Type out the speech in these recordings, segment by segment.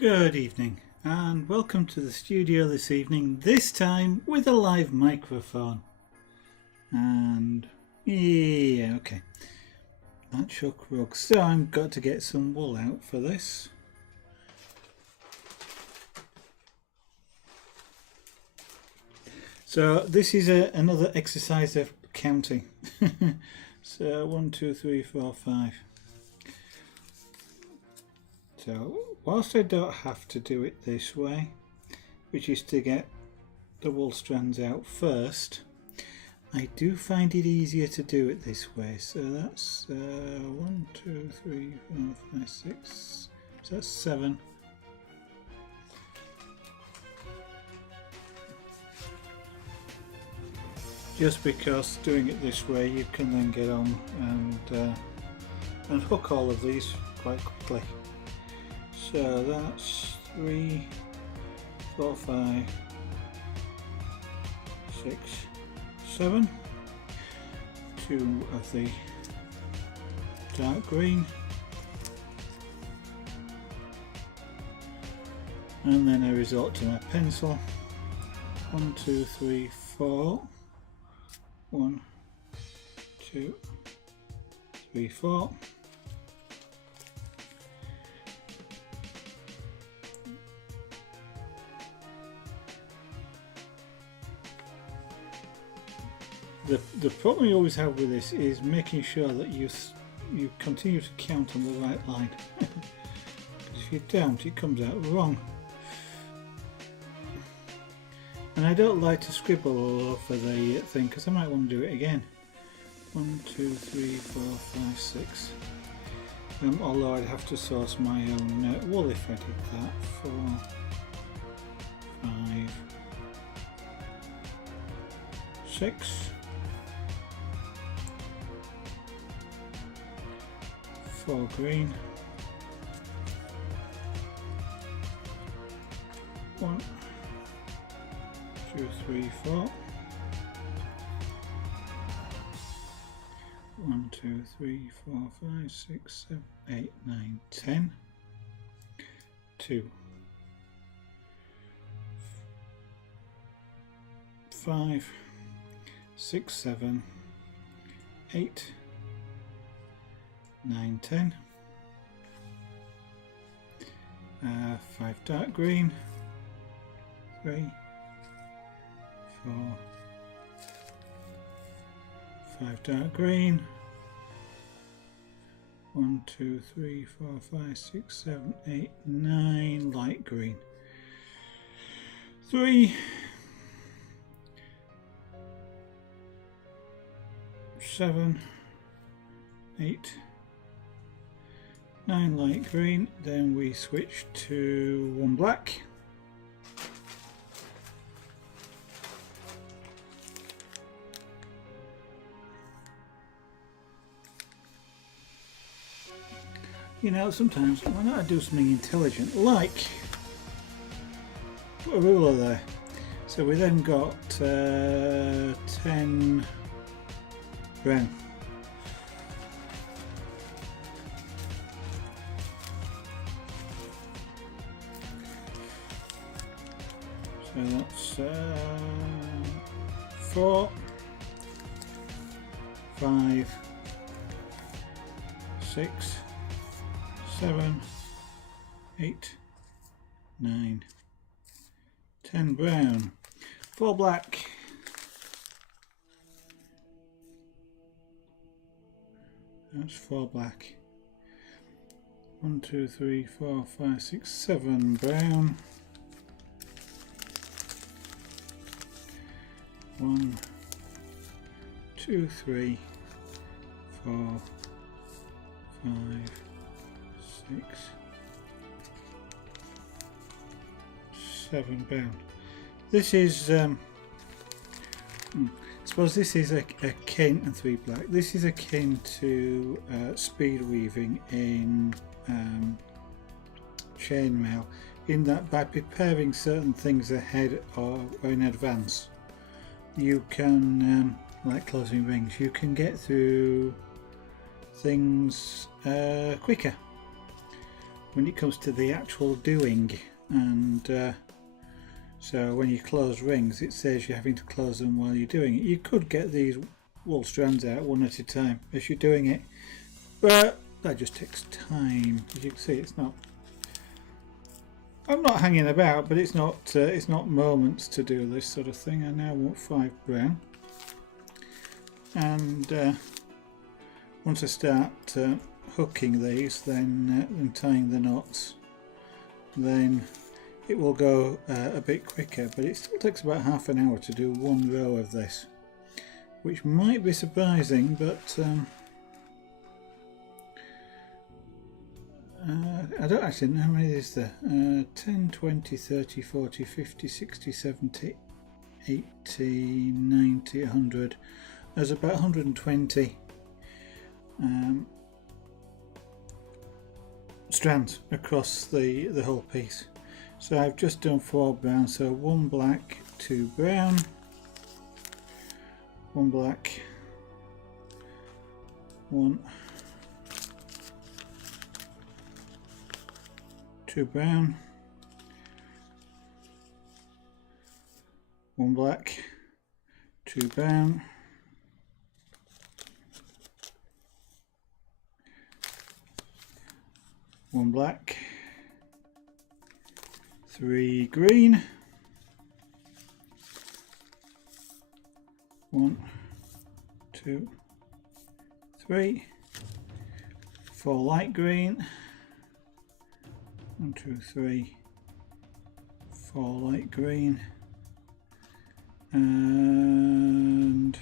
Good evening and welcome to the studio this evening, this time with a live microphone. And yeah, okay, that shook rug. So I've got to get some wool out for this. So this is another exercise of counting. So 1, 2, 3, 4, 5. So whilst I don't have to do it this way, which is to get the wool strands out first, I do find it easier to do it this way. So that's 1, 2, 3, 4, 5, 6. So that's 7. Just because doing it this way, you can then get on and hook all of these quite quickly. So that's 3, 4, 5, 6, 7. 2 of the dark green, and then I resort to my pencil. 1, 2, 3, 4. 1, 2, 3, 4. The problem you always have with this is making sure that you continue to count on the right line. Because if you don't, it comes out wrong. And I don't like to scribble all over the thing because I might want to do it again. 1, 2, 3, 4, 5, 6. Although I'd have to source my own wool if I did that. 4, 5, 6. 4 green. 1, 2, 3, 4. 1, 2, 3, 4, 5, 6, 7, 8, 9, 10. 2, 5, 6, 7, 8, 9, 10. 5 dark green. 3, 4, 5 dark green. 1, 2, 3, 4, 5, 6, 7, 8, 9 light green. 3, 7, 8, 9 light green. Then we switch to 1 black. You know, sometimes why not do something intelligent, like put a ruler there. So we then got 10 brown. So that's 4, 5, 6, 7, 8, 9, 10 brown, 4 black. That's 4 black. 1, 2, 3, 4, 5, 6, 7 brown. 1, 2, 3, 4, 5, 6, 7 brown. This is I suppose this is akin, and 3 black. This is akin to speed weaving in chainmail, in that by preparing certain things ahead or in advance, you can, like closing rings, you can get through things quicker. when it comes to the actual doing. And so when you close rings, it says you're having to close them while you're doing it. You could get these wool strands out one at a time as you're doing it, but that just takes time. As you can see, it's not, I'm not hanging about, but it's not moments to do this sort of thing. I now want 5 brown, and once I start hooking these, then and tying the knots, then it will go a bit quicker. But it still takes about half an hour to do one row of this, which might be surprising, but I don't actually know how many is there. 10, 20, 30, 40, 50, 60, 70, 80, 90, 100. There's about 120 strands across the whole piece. So I've just done 4 brown, so 1 black, 2 brown, 1 black, 1, 2 brown, 1 black, 2 brown, 1 black, 3 green, 1, 2, 3, 4 light green, 1, 2, 3, 4 light green, and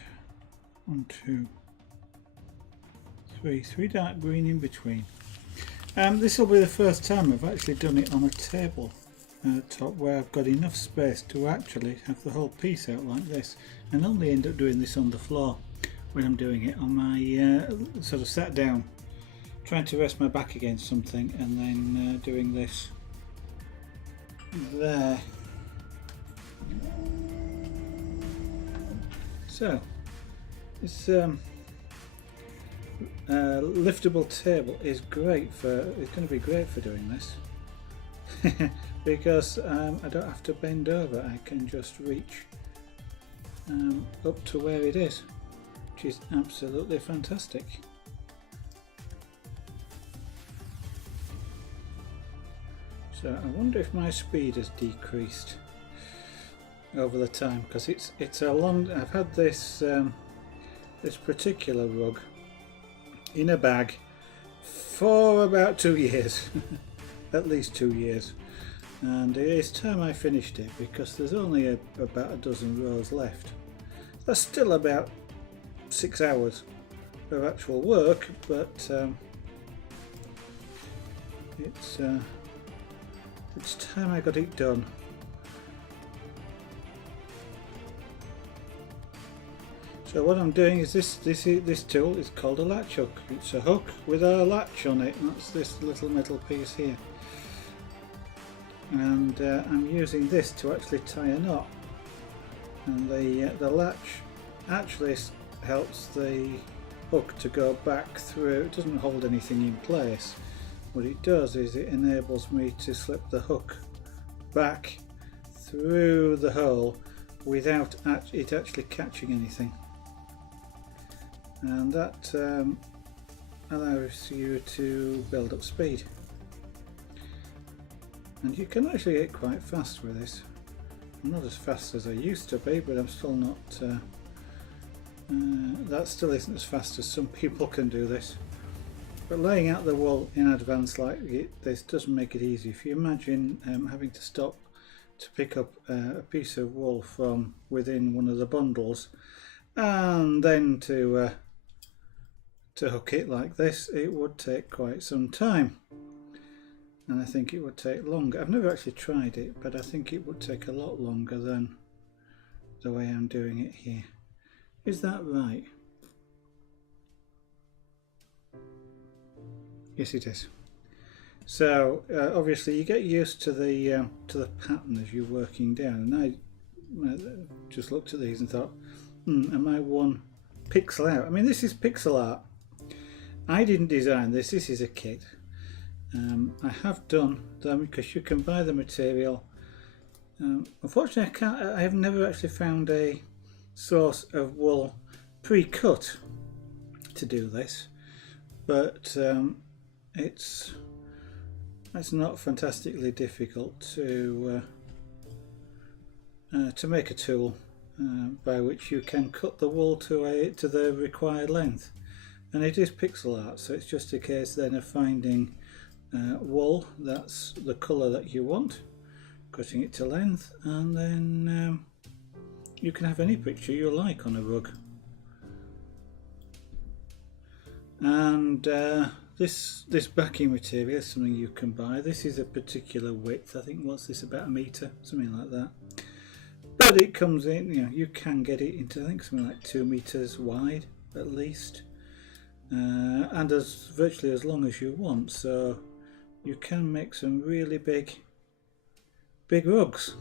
1, 2, 3, 3 dark green in between. This will be the first time I've actually done it on a table top where I've got enough space to actually have the whole piece out like this, and only end up doing this on the floor when I'm doing it on my sort of sat down, trying to rest my back against something, and then doing this there. So this liftable table is great for, it's going to be great for doing this because I don't have to bend over, I can just reach up to where it is, which is absolutely fantastic. So I wonder if my speed has decreased over the time, because it's a long, I've had this this particular rug in a bag for about 2 years at least 2 years, and it's time I finished it because there's only about a dozen rows left. That's still about 6 hours of actual work, but it's time I got it done. So what I'm doing is this tool is called a latch hook. It's a hook with a latch on it. That's this little metal piece here, and I'm using this to actually tie a knot. And the latch actually helps the hook to go back through. It doesn't hold anything in place. What it does is it enables me to slip the hook back through the hole without it actually catching anything, and that allows you to build up speed. And you can actually get quite fast with this. I'm not as fast as I used to be, but I'm still not that still isn't as fast as some people can do this. But laying out the wool in advance like this doesn't make it easy. If you imagine having to stop to pick up a piece of wool from within one of the bundles, and then to hook it like this, it would take quite some time, and I think it would take longer. I've never actually tried it, but I think it would take a lot longer than the way I'm doing it here. Is that right? Yes, it is. So obviously you get used to the pattern as you're working down, and I just looked at these and thought, am I one pixel out? I mean, this is pixel art. I didn't design this. This is a kit, I have done them because you can buy the material. Unfortunately, I have never actually found a source of wool pre-cut to do this, but it's not fantastically difficult to make a tool by which you can cut the wool to the required length, and it is pixel art, so it's just a case then of finding wool that's the colour that you want, cutting it to length, and then you can have any picture you like on a rug. And this backing material is something you can buy. This is a particular width. I think, what's this, about 1 metre, something like that. But it comes in, you can get it into, I think, something like 2 metres wide at least, and as virtually as long as you want. So you can make some really big rugs,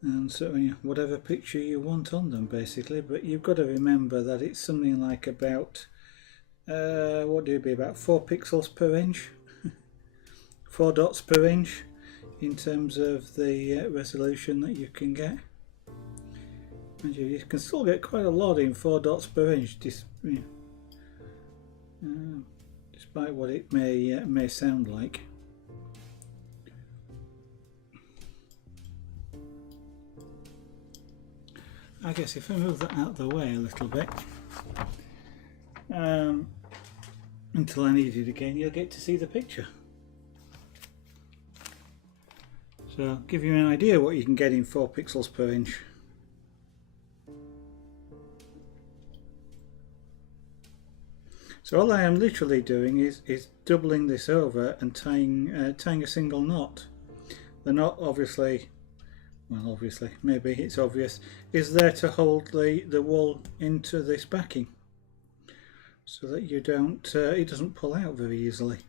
and so whatever picture you want on them basically. But you've got to remember that it's something like about what do it be, about 4 pixels per inch 4 dots per inch in terms of the resolution that you can get. And you can still get quite a lot in 4 dots per inch, despite what it may sound like. I guess if I move that out of the way a little bit, until I need it again, you'll get to see the picture. So I'll give you an idea what you can get in 4 pixels per inch. So all I am literally doing is doubling this over and tying a single knot. The knot obviously, maybe it's obvious, is there to hold the wool into this backing, so that you don't it doesn't pull out very easily.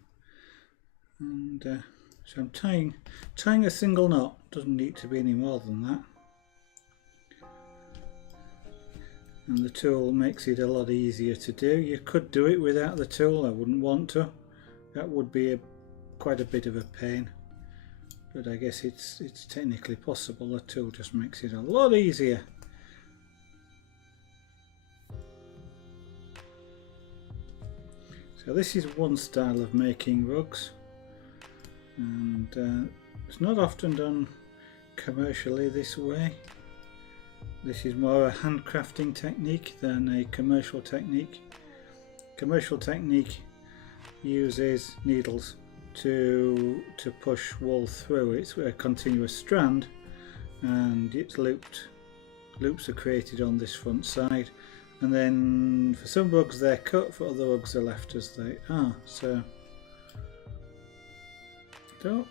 And so I'm tying a single knot. Doesn't need to be any more than that. And the tool makes it a lot easier to do. You could do it without the tool. I wouldn't want to. That would be quite a bit of a pain. But I guess it's technically possible. The tool just makes it a lot easier. So this is one style of making rugs, and it's not often done commercially this way. This is more a handcrafting technique than a commercial technique. Commercial technique uses needles to push wool through. It's a continuous strand, and it's looped. Loops are created on this front side, and then for some rugs they're cut, for other rugs they're left as they are. So I'm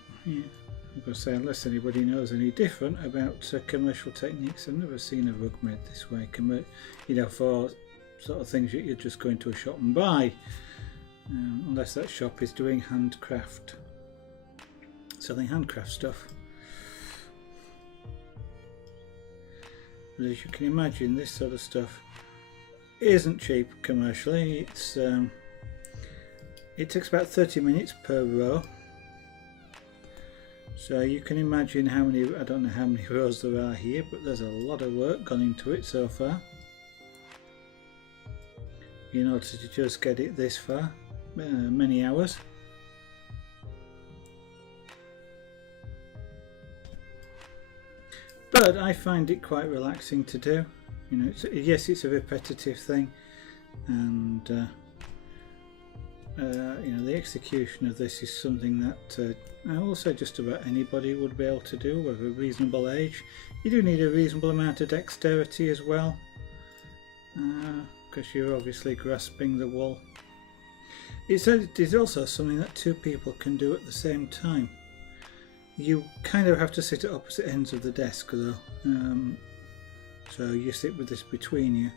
going to say, unless anybody knows any different about commercial techniques, I've never seen a rug made this way. For sort of things that you're just going to a shop and buy, unless that shop is doing handcraft, selling handcraft stuff. But as you can imagine, this sort of stuff isn't cheap commercially. It takes about 30 minutes per row. So you can imagine how many, I don't know how many rows there are here, but there's a lot of work gone into it so far in order to just get it this far. Many hours. But I find it quite relaxing to do. Yes, it's a repetitive thing, and the execution of this is something that I will say just about anybody would be able to do with a reasonable age. You do need a reasonable amount of dexterity as well, because you're obviously grasping the wool. It is also something that 2 people can do at the same time. You kind of have to sit at opposite ends of the desk though, so you sit with this between you,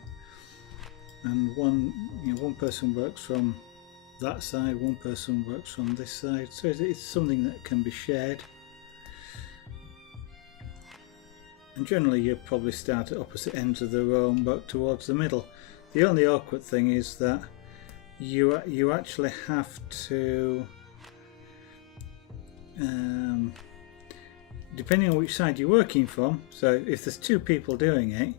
and one person works from that side, one person works from this side, so it's something that can be shared. And generally you probably start at opposite ends of the row and work towards the middle. The only awkward thing is that you actually have to, depending on which side you're working from, so if there's two people doing it,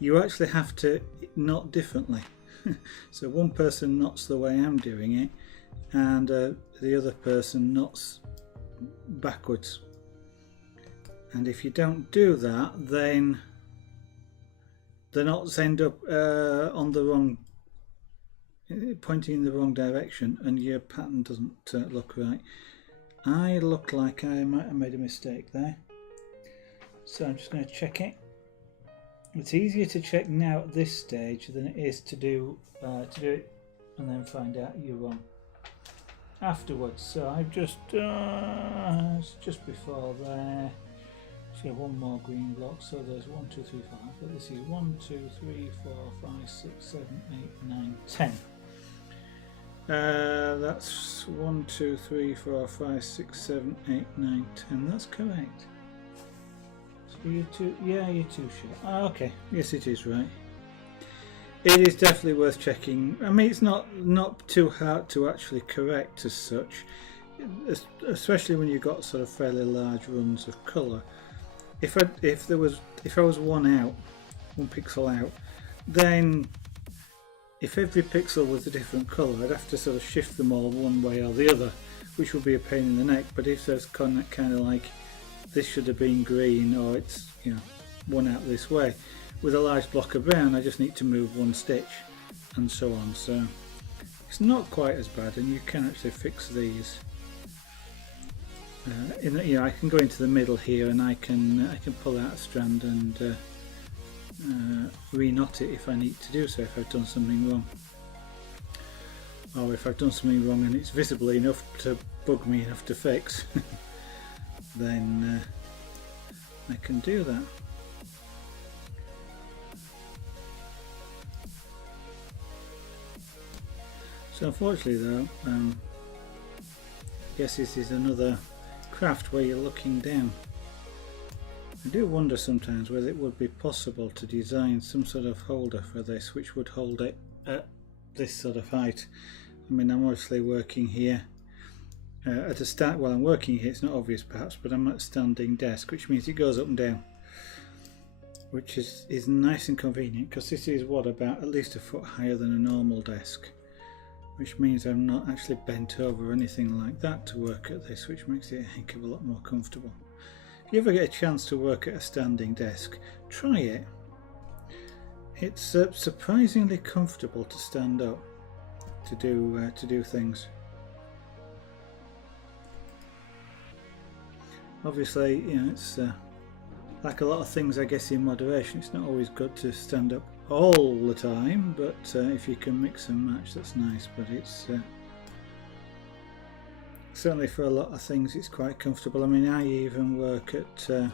you actually have to knot differently. So one person knots the way I'm doing it, and the other person knots backwards. And if you don't do that, then the knots end up on the wrong, pointing in the wrong direction, and your pattern doesn't look right. I look like I might have made a mistake there, so I'm just going to check it. It's easier to check now at this stage than it is to do it and then find out you're wrong afterwards. So I've just it's just before there. So one more green block. So there's 1, 2, 3, 4. But this is 1, 2, 3, 4, 5, 6, 7, 8, 9, 10. That's 1, 2, 3, 4, 5, 6, 7, 8, 9, 10. That's correct. So you're too, yeah, you're too short. Okay, yes, it is right. It is definitely worth checking. I mean, it's not too hard to actually correct as such, especially when you've got sort of fairly large runs of colour. If I was one pixel out, then if every pixel was a different colour, I'd have to sort of shift them all one way or the other, which would be a pain in the neck. But if there's kind of like this should have been green, or it's, you know, one out this way, with a large block of brown, I just need to move one stitch, and so on. So it's not quite as bad, and you can actually fix these. You know, I can go into the middle here, and I can pull out a strand and re-knot it if I need to do so, if I've done something wrong, or if I've done something wrong and it's visible enough to bug me enough to fix. Then I can do that. So unfortunately though, I guess this is another craft where you're looking down. I do wonder sometimes whether it would be possible to design some sort of holder for this which would hold it at this sort of height. I mean, I'm obviously working here at a stand. Well, I'm working here, it's not obvious perhaps, but I'm at a standing desk, which means it goes up and down, which is nice and convenient, because this is what, about at least a foot higher than a normal desk, which means I'm not actually bent over or anything like that to work at this, which makes it a heck of a lot more comfortable. If you ever get a chance to work at a standing desk, try it. It's surprisingly comfortable to stand up to do things. Obviously, you know, it's like a lot of things, I guess, in moderation. It's not always good to stand up all the time, but if you can mix and match, that's nice. But it's certainly for a lot of things it's quite comfortable. I mean, I even work at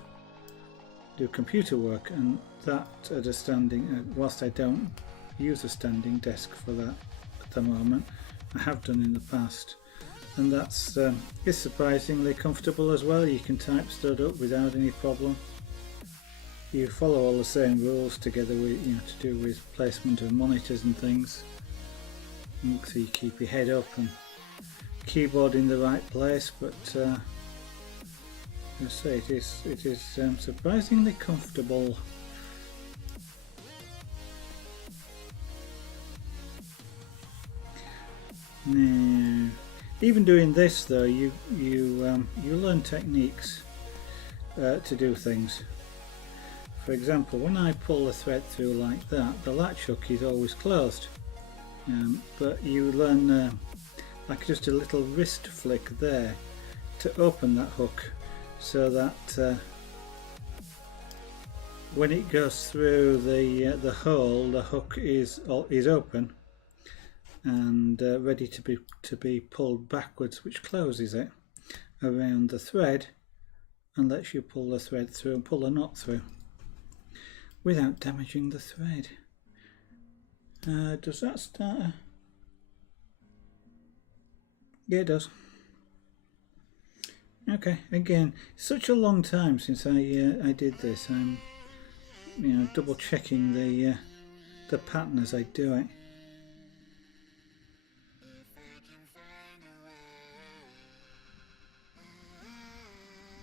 do computer work, and that at a standing, whilst I don't use a standing desk for that at the moment, I have done in the past, and that's is surprisingly comfortable as well. You can type stood up without any problem. You follow all the same rules together with, you know, to do with placement of monitors and things. So you keep your head up and keyboard in the right place, but I say it is surprisingly comfortable. Now, even doing this though, you learn techniques to do things. For example, when I pull the thread through like that, the latch hook is always closed, but you learn like just a little wrist flick there to open that hook, so that when it goes through the hole, the hook is open and ready to be pulled backwards, which closes it around the thread and lets you pull the thread through and pull the knot through without damaging the thread. Does that start? Yeah, it does. Okay, again, such a long time since I did this. I'm, you know, double checking the pattern as I do it.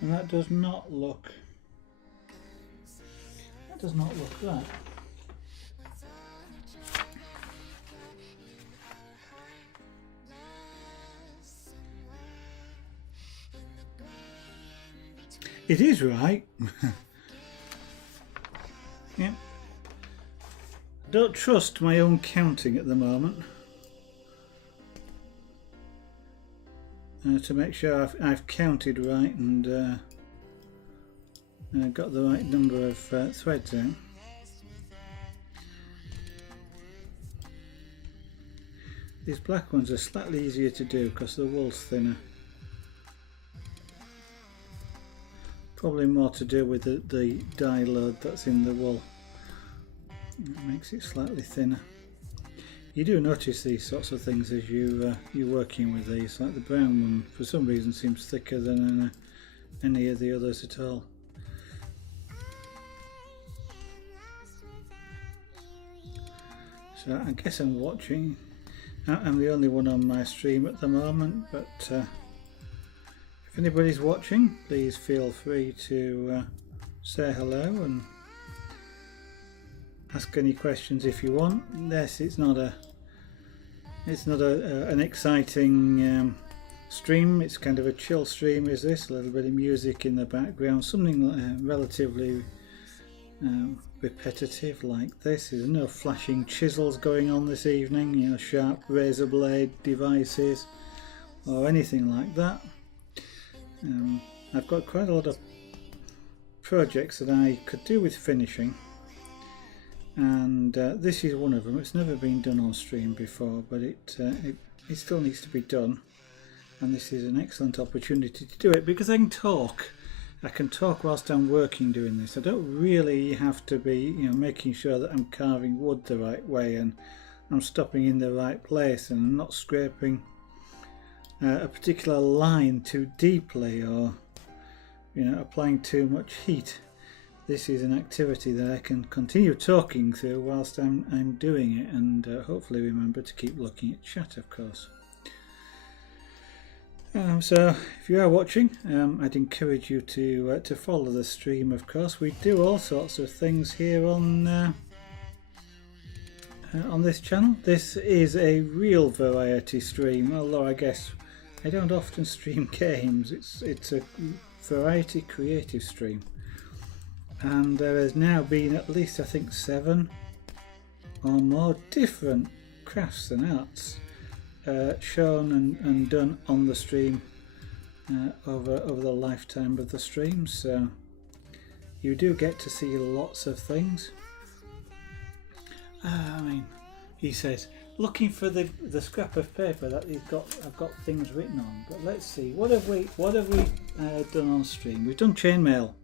And that does not look right. It is right. Yeah. Don't trust my own counting at the moment. To make sure I've counted right and got the right number of threads out. These black ones are slightly easier to do because the wool's thinner. Probably more to do with the dye load that's in the wool. It makes it slightly thinner. You do notice these sorts of things as you're working with these, like the brown one for some reason seems thicker than any of the others at all. So I guess I'm watching. I'm the only one on my stream at the moment, but if anybody's watching, please feel free to say hello and ask any questions if you want. Yes, it's not an exciting stream. It's kind of a chill stream. Is this a little bit of music in the background? Something relatively repetitive like this. There's no flashing chisels going on this evening. You know, sharp razor blade devices or anything like that. I've got quite a lot of projects that I could do with finishing. And this is one of them. It's never been done on stream before, but it still needs to be done, and this is an excellent opportunity to do it because I can talk. I can talk whilst I'm working doing this. I don't really have to be, making sure that I'm carving wood the right way and I'm stopping in the right place and I'm not scraping a particular line too deeply or applying too much heat. This is an activity that I can continue talking through whilst I'm doing it, and hopefully remember to keep looking at chat, of course. So if you are watching, I'd encourage you to follow the stream, of course. We do all sorts of things here on this channel. This is a real variety stream, although I guess I don't often stream games. It's a variety creative stream. And there has now been at least, I think, 7 or more different crafts and arts shown and done on the stream over the lifetime of the stream. So you do get to see lots of things. He says, looking for the scrap of paper that I've got things written on. But let's see, what have we done on stream? We've done chainmail.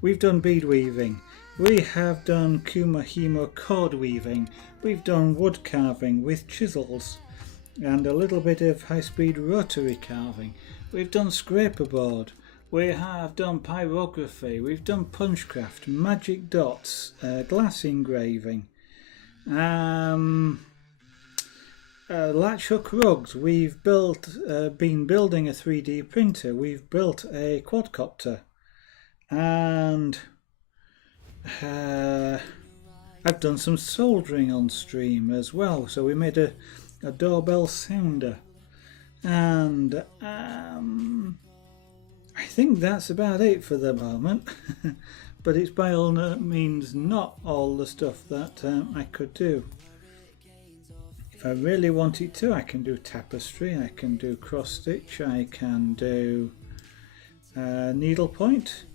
We've done bead weaving, we have done Kumahimo cord weaving, we've done wood carving with chisels and a little bit of high-speed rotary carving, we've done scraper board, we have done pyrography, we've done punchcraft, magic dots, glass engraving, latch hook rugs, we've been building a 3D printer, we've built a quadcopter, and I've done some soldering on stream as well. So we made a doorbell sounder, and I think that's about it for the moment. But it's by all means not all the stuff that I could do. If I really wanted to, I can do tapestry, I can do cross stitch, I can do needlepoint.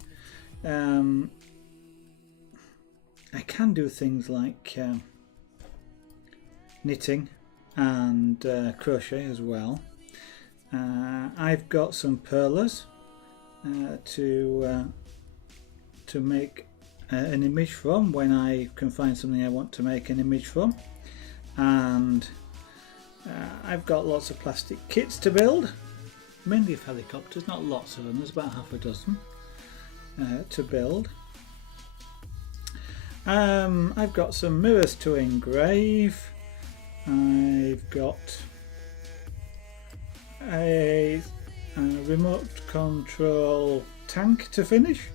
I can do things like knitting and crochet as well. I've got some perlers to make an image from when I can find something I want to make an image from, and I've got lots of plastic kits to build, mainly of helicopters, not lots of them, there's about half a dozen to build. I've got some mirrors to engrave. I've got a remote control tank to finish.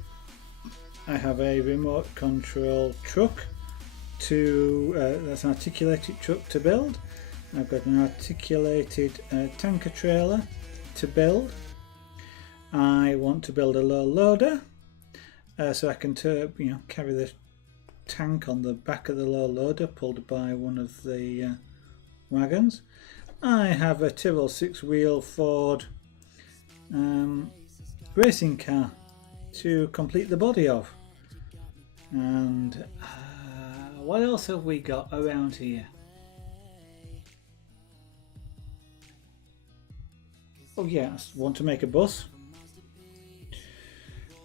I have a remote control truck that's an articulated truck to build. I've got an articulated tanker trailer to build. I want to build a low loader so I can carry the tank on the back of the low loader pulled by one of the wagons. I have a Tyrrell 6-wheel Ford racing car to complete the body of. And what else have we got around here? Oh yeah, I want to make a bus.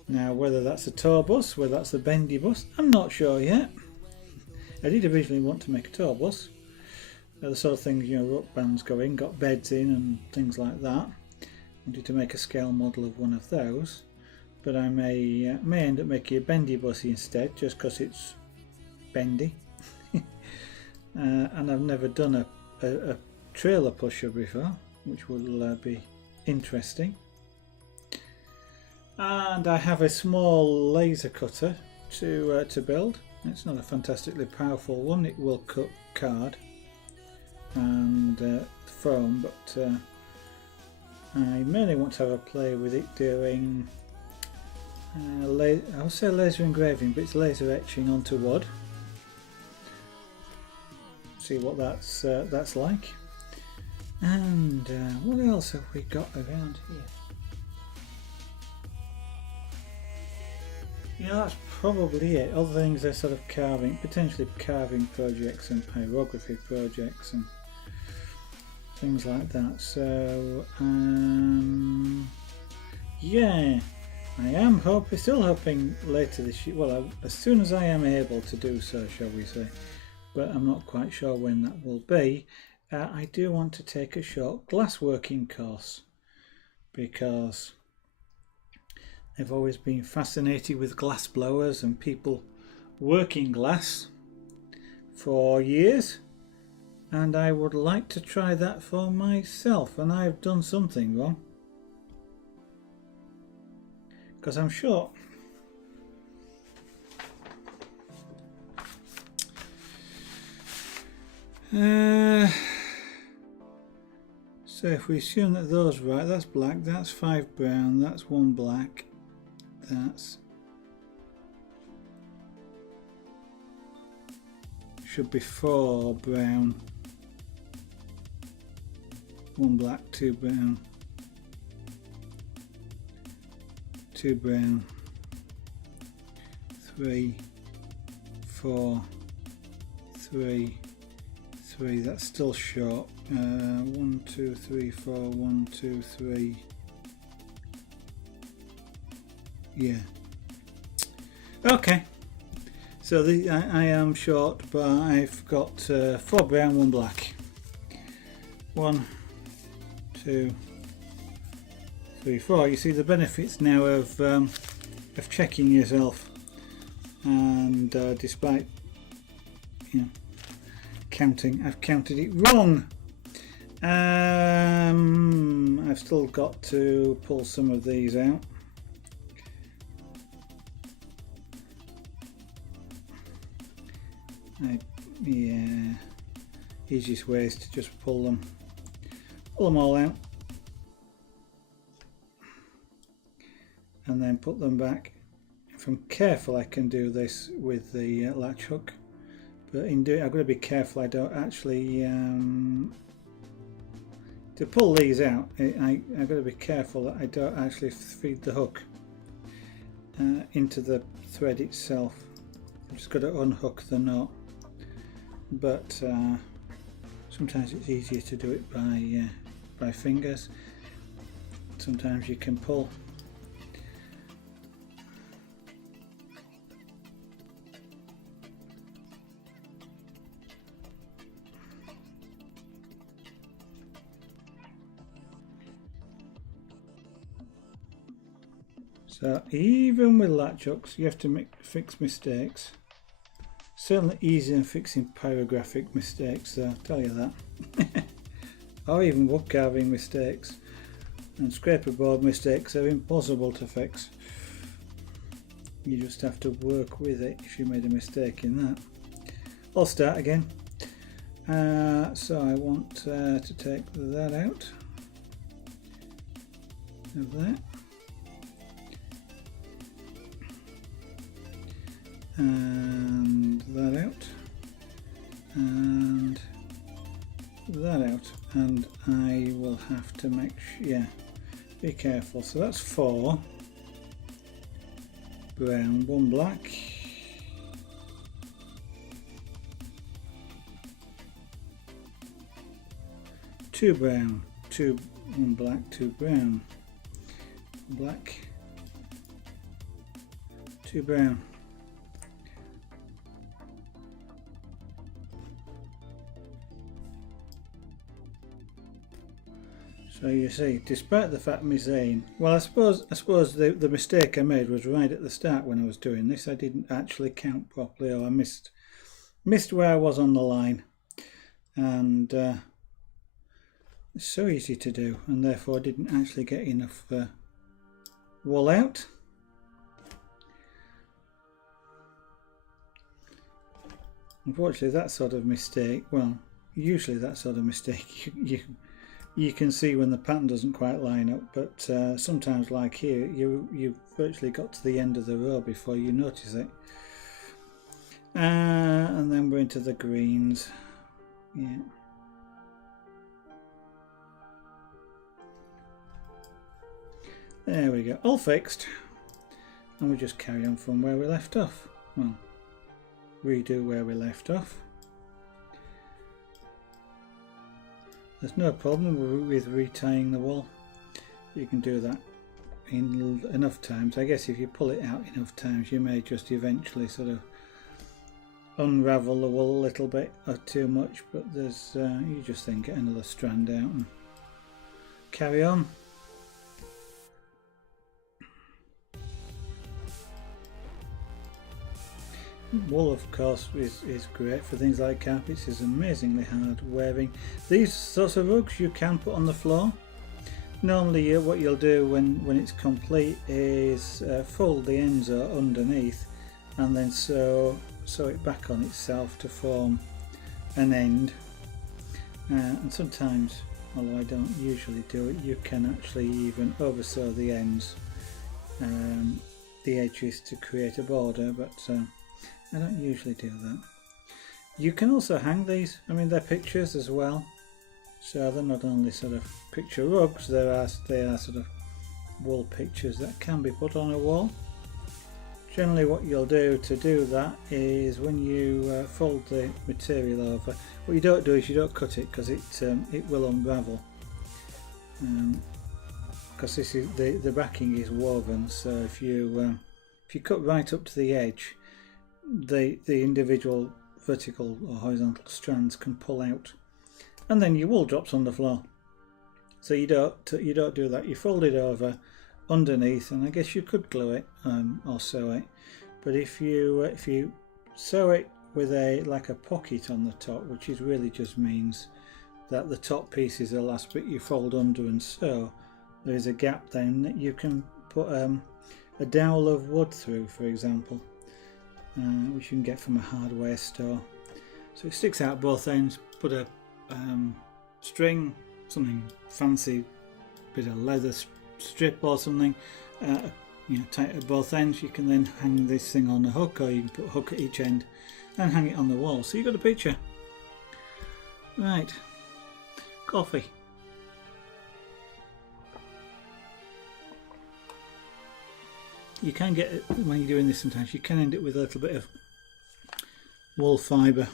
Now whether that's a tour bus, whether that's a bendy bus, I'm not sure yet. I did originally want to make a tour bus. The sort of things, rope bands go in, got beds in and things like that. Wanted to make a scale model of one of those. But I may end up making a bendy bus instead, just because it's bendy. And I've never done a trailer pusher before, which will be interesting. And I have a small laser cutter to build. It's not a fantastically powerful one. It will cut card and foam, but I mainly want to have a play with it doing I would say laser engraving, but it's laser etching onto wood. See what that's like. And what else have we got around here? That's probably it. Other things are sort of potentially carving projects and pyrography projects and things like that. So yeah, I am still hoping later this year. Well, as soon as I am able to do so, shall we say, but I'm not quite sure when that will be. I do want to take a short glassworking course because I've always been fascinated with glass blowers and people working glass for years, and I would like to try that for myself, and I've done something wrong because I'm sure so if we assume that those right, that's black, that's 5 brown, that's 1 black, that's should be 4 brown, 1 black, 2 brown, 2 brown, 3, 4, 3, 3. That's still short. 1, 2, 3, 4, 1, 2, 3. Yeah. Okay. So I am short, but I've got 4 brown, 1 black. 1, 2, 3, 4. You see the benefits now of checking yourself, and despite counting, I've counted it wrong. I've still got to pull some of these out. Yeah, easiest way is to just pull them all out and then put them back. If I'm careful, I can do this with the latch hook, but in doing, I've got to be careful I don't actually to pull these out. I've got to be careful that I don't actually feed the hook into the thread itself. I've just got to unhook the knot, but sometimes it's easier to do it by fingers. Sometimes you can pull. So even with latch hooks, you have to fix mistakes. Certainly easier than fixing pyrographic mistakes, I'll tell you that. Or even wood carving mistakes. And scraper board mistakes are impossible to fix. You just have to work with it if you made a mistake in that. I'll start again. So I want to take that out of that. And that out. And that out. And I will have to make sure, yeah, be careful. So that's 4 brown, 1 black, 2 brown, 1 black, 2 brown, black, 2 brown. So you see, despite the fact me saying, well, I suppose the mistake I made was right at the start when I was doing this. I didn't actually count properly, or I missed where I was on the line, and it's so easy to do, and therefore I didn't actually get enough wool out. Unfortunately, that sort of mistake, well, usually that sort of mistake you can see when the pattern doesn't quite line up, but sometimes, like here, you've virtually got to the end of the row before you notice it. And then we're into the greens. Yeah. There we go, all fixed. And we just carry on from where we left off. Well, redo where we left off. There's no problem with retying the wool. You can do that in enough times. I guess if you pull it out enough times, you may just eventually sort of unravel the wool a little bit or too much, but there's you just then get another strand out and carry on. Wool, of course, is great for things like carpets. It's amazingly hard wearing. These sorts of rugs you can put on the floor. Normally what you'll do when it's complete is fold the ends underneath and then sew it back on itself to form an end. And sometimes, although I don't usually do it, you can actually even over sew the ends, the edges, to create a border, but I don't usually do that. You can also hang these. I mean, they're pictures as well, so they're not only sort of picture rugs, they are sort of wall pictures that can be put on a wall. Generally what you'll do to do that is when you fold the material over, what you don't do is you don't cut it, because it will unravel, because this is the backing is woven, so if you cut right up to the edge, the individual vertical or horizontal strands can pull out, and then your wool drops on the floor. So you don't do that. You fold it over underneath, and I guess you could glue it or sew it, but if you sew it with like a pocket on the top, which is really just means that the top piece is the last bit you fold under and sew, there is a gap then that you can put a dowel of wood through, for example, which you can get from a hardware store. So it sticks out both ends. Put a string, something fancy, bit of leather strip or something, tight at both ends. You can then hang this thing on a hook, or you can put a hook at each end and hang it on the wall. So you've got a picture. Right, coffee. You can get it when you're doing this, sometimes you can end up with a little bit of wool fibre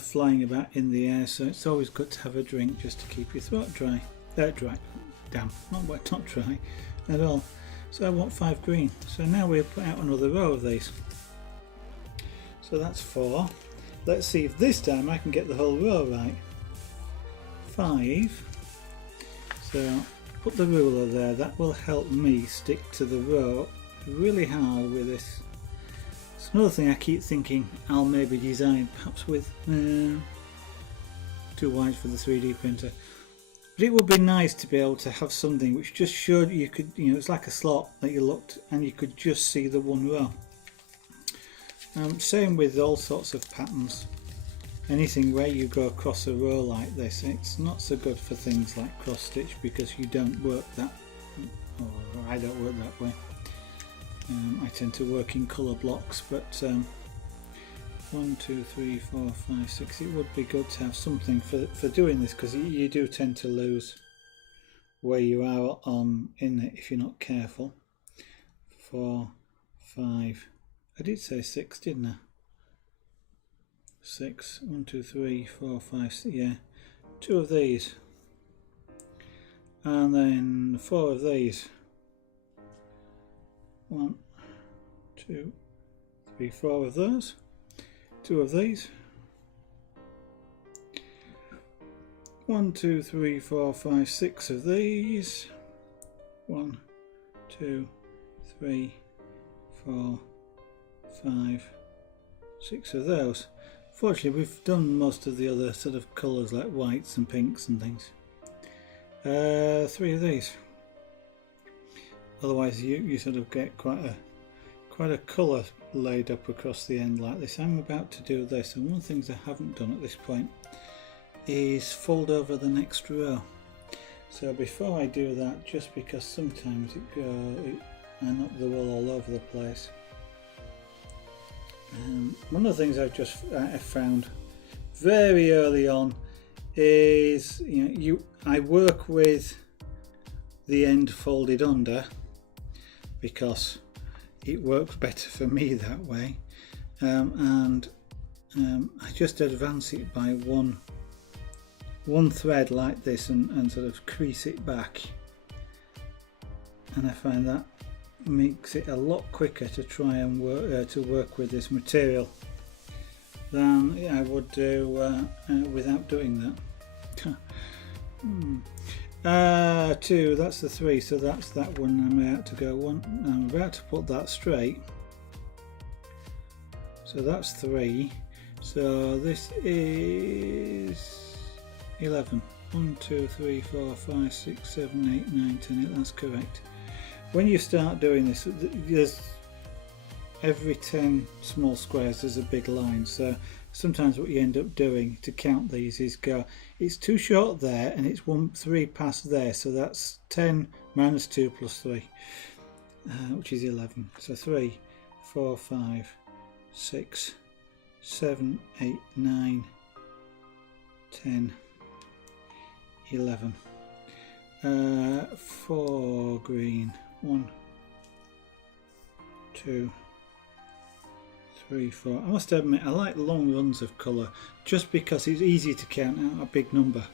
flying about in the air, so it's always good to have a drink just to keep your throat dry. Damp, not wet, not dry at all. So I want 5 green. So now we'll put out another row of these. So that's 4. Let's see if this time I can get the whole row right. 5. So put the ruler there, that will help me stick to the row really hard with this. It's another thing I keep thinking I'll maybe design, perhaps with 2 whites for the 3D printer. But it would be nice to be able to have something which just showed you could, you know, it's like a slot that you looked and you could just see the one row. Same with all sorts of patterns. Anything where you go across a row like this, it's not so good for things like cross stitch because you don't work that, or I don't work that way. I tend to work in colour blocks, but 1, 2, 3, 4, 5, 6. It would be good to have something for doing this because you do tend to lose where you are on in it if you're not careful. 4, 5. I did say 6, didn't I? 6. 1, 2, 3, 4, 5, 6. Yeah, 2 of these, and then 4 of these. 1, 2, 3, 4 of those. 2 of these. 1, 2, 3, 4, 5, 6 of these. 1, 2, 3, 4, 5, 6 of those. Fortunately, we've done most of the other sort of colours like whites and pinks and things. 3 of these. Otherwise, you sort of get quite a colour laid up across the end like this. I'm about to do this, and one of the things I haven't done at this point is fold over the next row. So before I do that, just because sometimes I knock the wool all over the place. One of the things I've just found very early on is, you know, I work with the end folded under because it works better for me that way, and I just advance it by one thread like this and sort of crease it back, and I find that makes it a lot quicker to try and work with this material than I would do without doing that. 2, that's the 3, so that's that one. I'm about to go 1. I'm about to put that straight, so that's 3. So this is 11. 1, 2, 3, 4, 5, 6, 7, 8, 9, 10. That's correct. When you start doing this, there's every 10 small squares there's a big line, so sometimes what you end up doing to count these is go, it's too short there and it's 3 past there, so that's 10 minus 2 plus 3, which is 11. So 3, 4, 5, 6, 7, 8, 9, 10, 11. 4 green. 1, 2, 3, 4. I must admit, I like long runs of colour just because it's easy to count out a big number.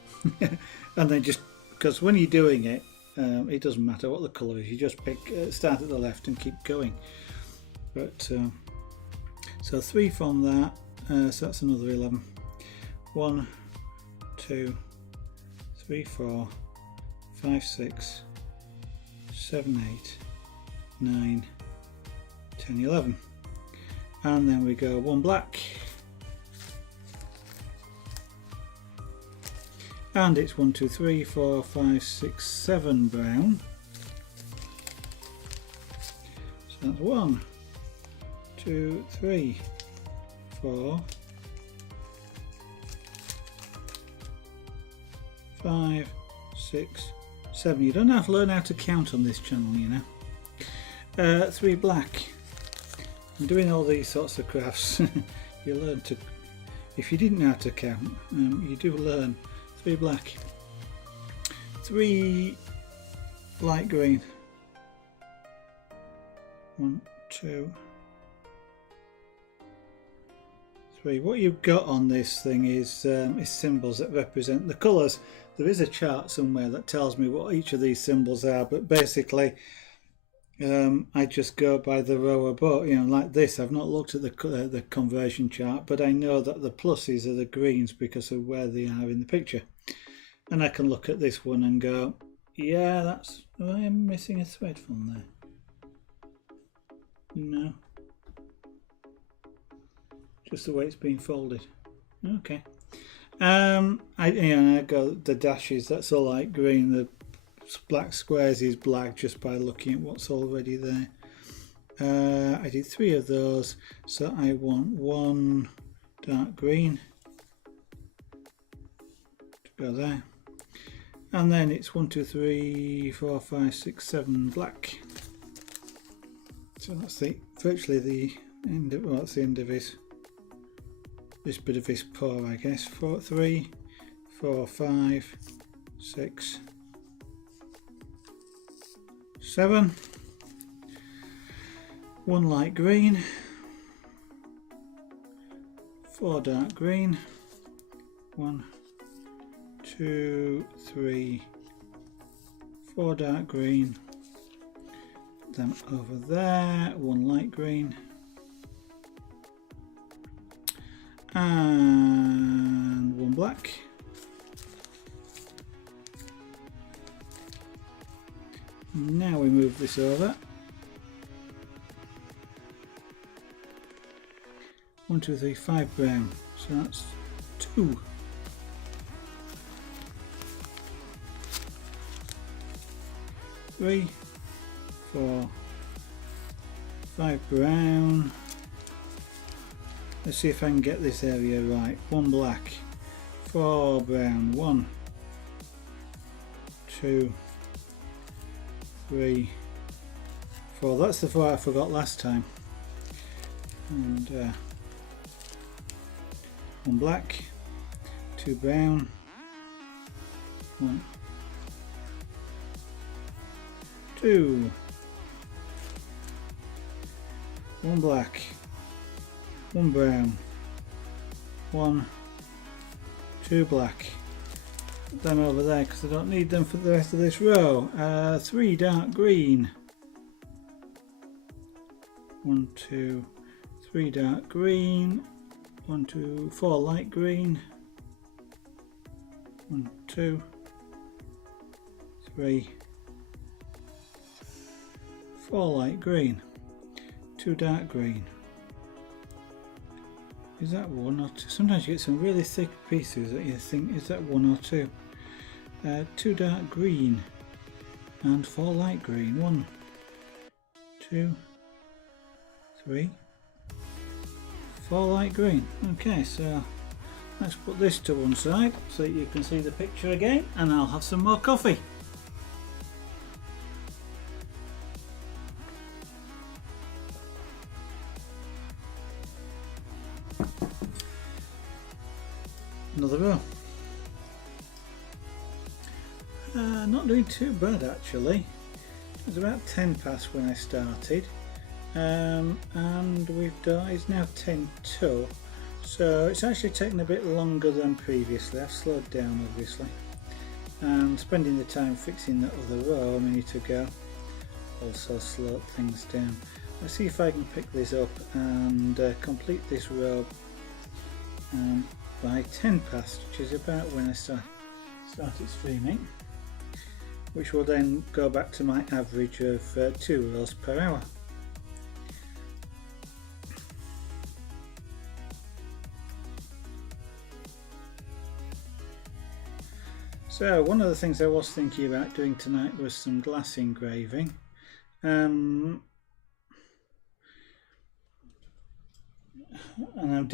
And then just because when you're doing it, it doesn't matter what the colour is, you just pick, start at the left and keep going. But so 3 from that, so that's another 11. 1, 2, 3, 4, 5, 6, 7, 8, 9, 10, 11. And then we go 1 black, and it's 1, 2, 3, 4, 5, 6, 7 brown. So that's 1, 2, 3, 4, 5, 6, 7. You don't have to learn how to count on this channel, you know. 3 black. And doing all these sorts of crafts, you learn to, if you didn't know how to count, you do learn. 3 black. 3 light green. 1, 2, 3. What you've got on this thing is symbols that represent the colours. There is a chart somewhere that tells me what each of these symbols are, but basically I just go by the row above, you know, like this. I've not looked at the conversion chart, but I know that the pluses are the greens because of where they are in the picture. And I can look at this one and go, yeah, that's, I am missing a thread from there. No. Just the way it's been folded. Okay. I got the dashes. That's all light green. The black squares is black just by looking at what's already there. I did 3 of those, so I want 1 dark green to go there, and then it's 1, 2, 3, 4, 5, 6, 7 black. So that's virtually the end of, well, that's the end of this bit of his paw, I guess. 3, 4, 5, 6, 7. 1 light green, 4 dark green, 1, 2, 3, 4 dark green, then over there 1 light green, and 1 black. Now we move this over. 1, 2, 3, 5 brown, so that's 2. 3, 4, 5 brown. Let's see if I can get this area right. 1 black, 4 brown, 1, 2, 3, 4. That's the 4 I forgot last time. And 1 black, 2 brown, 1, 2, 1 black, 1 brown, 1, 2 black. Put them over there because I don't need them for the rest of this row. 3 dark green, 1, 2, 3 dark green, 1, 2, 4 light green, 1, 2, 3, 4 light green, 2 dark green. Is that 1 or 2? Sometimes you get some really thick pieces that you think, is that 1 or 2? 2 dark green and 4 light green. 1, 2, 3, 4 light green. Okay, so let's put this to one side so that you can see the picture again, and I'll have some more coffee. Another row. Not doing too bad actually. It was about 10 past when I started, and we've done, it's now 10 to, so it's actually taken a bit longer than previously. I've slowed down obviously, and spending the time fixing the other row a minute ago also slowed things down. Let's see if I can pick this up and complete this row by 10 past, which is about when I started streaming, which will then go back to my average of 2 rows per hour. So one of the things I was thinking about doing tonight was some glass engraving. And I'm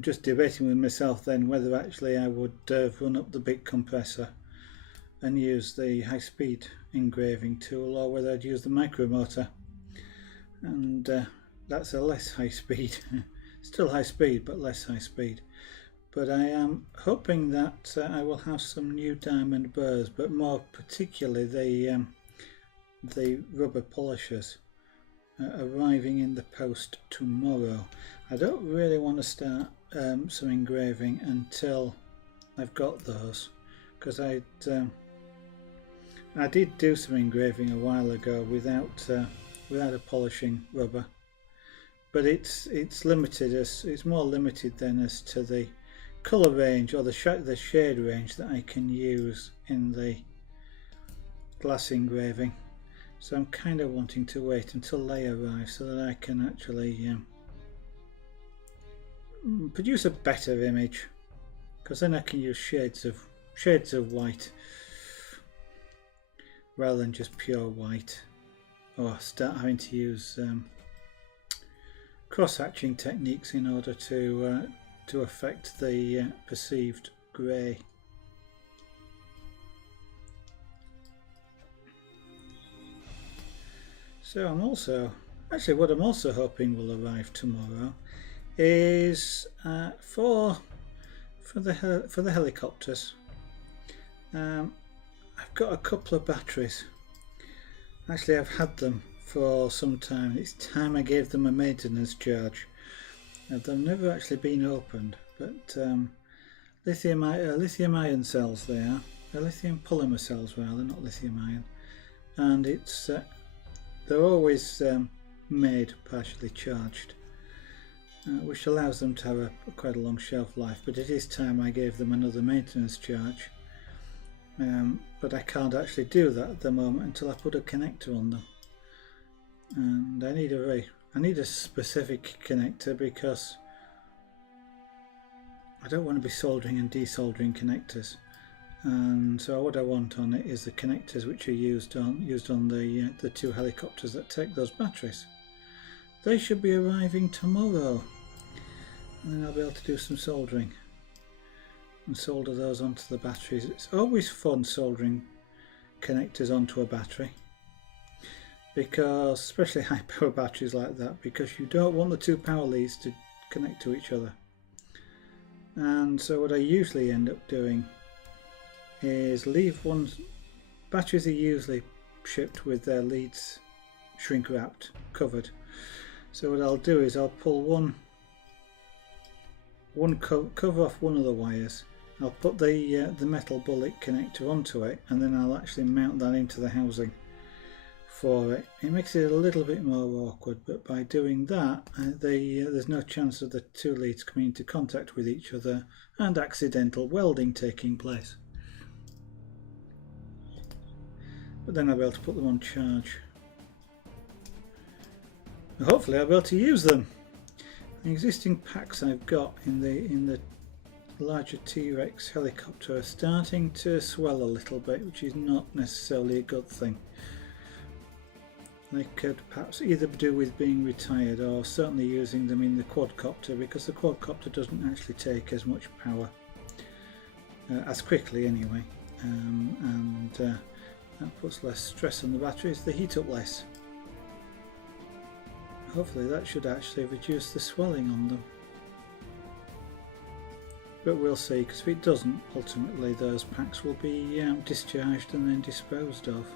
just debating with myself then whether actually I would run up the bit compressor and use the high-speed engraving tool, or whether I'd use the micromotor, and that's a less high speed, still high speed but less high speed. But I am hoping that I will have some new diamond burrs, but more particularly the rubber polishers arriving in the post tomorrow. I don't really want to start some engraving until I've got those, because I did do some engraving a while ago without a polishing rubber, but it's limited, it's more limited than as to the colour range or the shade range that I can use in the glass engraving. So I'm kind of wanting to wait until they arrive so that I can actually produce a better image. because then I can use shades of white rather than just pure white, or start having to use cross-hatching techniques in order to affect the perceived grey. So I'm also, actually what I'm also hoping will arrive tomorrow is for the helicopters. I've got a couple of batteries. Actually, I've had them for some time. It's time I gave them a maintenance charge. They've never actually been opened, but lithium ion cells they are. They're lithium polymer cells rather, not lithium ion. And it's they're always made partially charged, which allows them to have quite a long shelf life, but it is time I gave them another maintenance charge. But I can't actually do that at the moment until I put a connector on them, and I need a specific connector because I don't want to be soldering and desoldering connectors. And so what I want on it is the connectors which are used on the two helicopters that take those batteries. They should be arriving tomorrow, and then I'll be able to do some soldering and solder those onto the batteries. It's always fun soldering connectors onto a battery, because especially high power batteries like that, because you don't want the two power leads to connect to each other. And so what I usually end up doing is leave one. Batteries are usually shipped with their leads shrink wrapped, covered. So what I'll do is I'll pull cover off one of the wires. I'll put the metal bullet connector onto it, and then I'll actually mount that into the housing for it. It makes it a little bit more awkward, but by doing that there's no chance of the two leads coming into contact with each other and accidental welding taking place. But then I'll be able to put them on charge. And hopefully I'll be able to use them. The existing packs I've got in the larger T-Rex helicopter are starting to swell a little bit, which is not necessarily a good thing. They could perhaps either do with being retired or certainly using them in the quadcopter, because the quadcopter doesn't actually take as much power as quickly anyway, and that puts less stress on the batteries. They heat up less. Hopefully that should actually reduce the swelling on them, but we'll see, because if it doesn't, ultimately those packs will be discharged and then disposed of.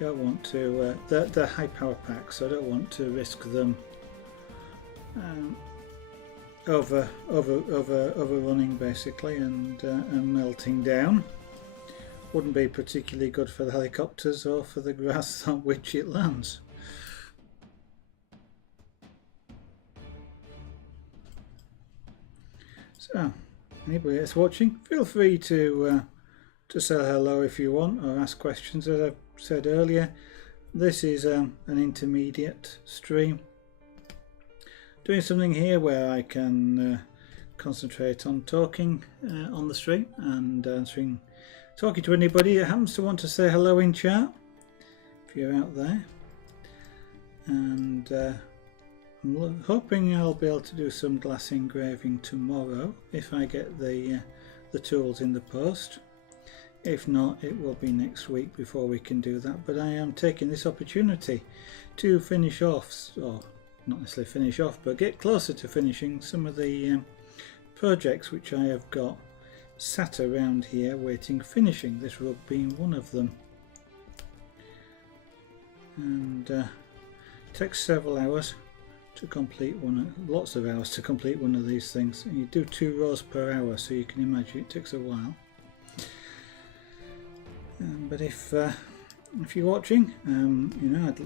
Don't want to, they're high power packs, so I don't want to risk them overrunning basically and melting down. Wouldn't be particularly good for the helicopters or for the grass on which it lands. So, anybody that's watching, feel free to say hello if you want, or ask questions. As I've said earlier, this is an intermediate stream. Doing something here where I can concentrate on talking on the stream and talking to anybody that happens to want to say hello in chat, if you're out there. And I'm hoping I'll be able to do some glass engraving tomorrow if I get the tools in the post. If not, it will be next week before we can do that. But I am taking this opportunity to finish off, or not necessarily finish off, but get closer to finishing some of the projects which I have got sat around here waiting finishing, this rug being one of them. And it takes several hours to complete one, lots of hours to complete one of these things, and you do 2 rows per hour, so you can imagine it takes a while. But if you're watching, you know, I'd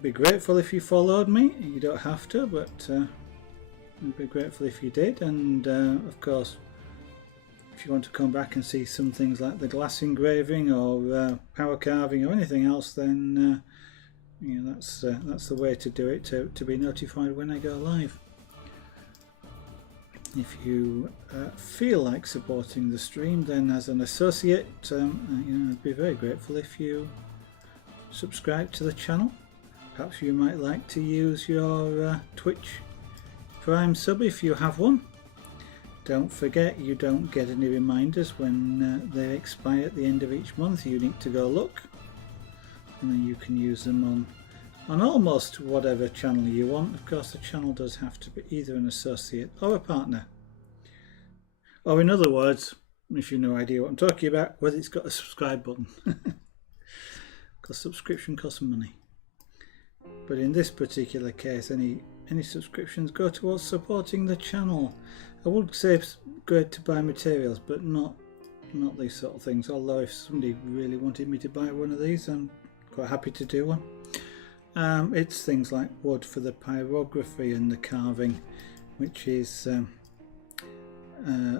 be grateful if you followed me. You don't have to, but I'd be grateful if you did. And of course, if you want to come back and see some things like the glass engraving or power carving or anything else, then you know, that's the way to do it, to be notified when I go live. If you feel like supporting the stream, then as an associate, I'd be very grateful if you subscribe to the channel. Perhaps you might like to use your Twitch Prime sub if you have one. Don't forget, you don't get any reminders when they expire at the end of each month. You need to go look, and then you can use them on almost whatever channel you want. Of course, the channel does have to be either an associate or a partner. Or in other words, if you've no idea what I'm talking about, whether it's got a subscribe button. Because subscription costs money. But in this particular case, any subscriptions go towards supporting the channel. I would say good to buy materials, but not these sort of things. Although if somebody really wanted me to buy one of these, I'm quite happy to do one. It's things like wood for the pyrography and the carving, which is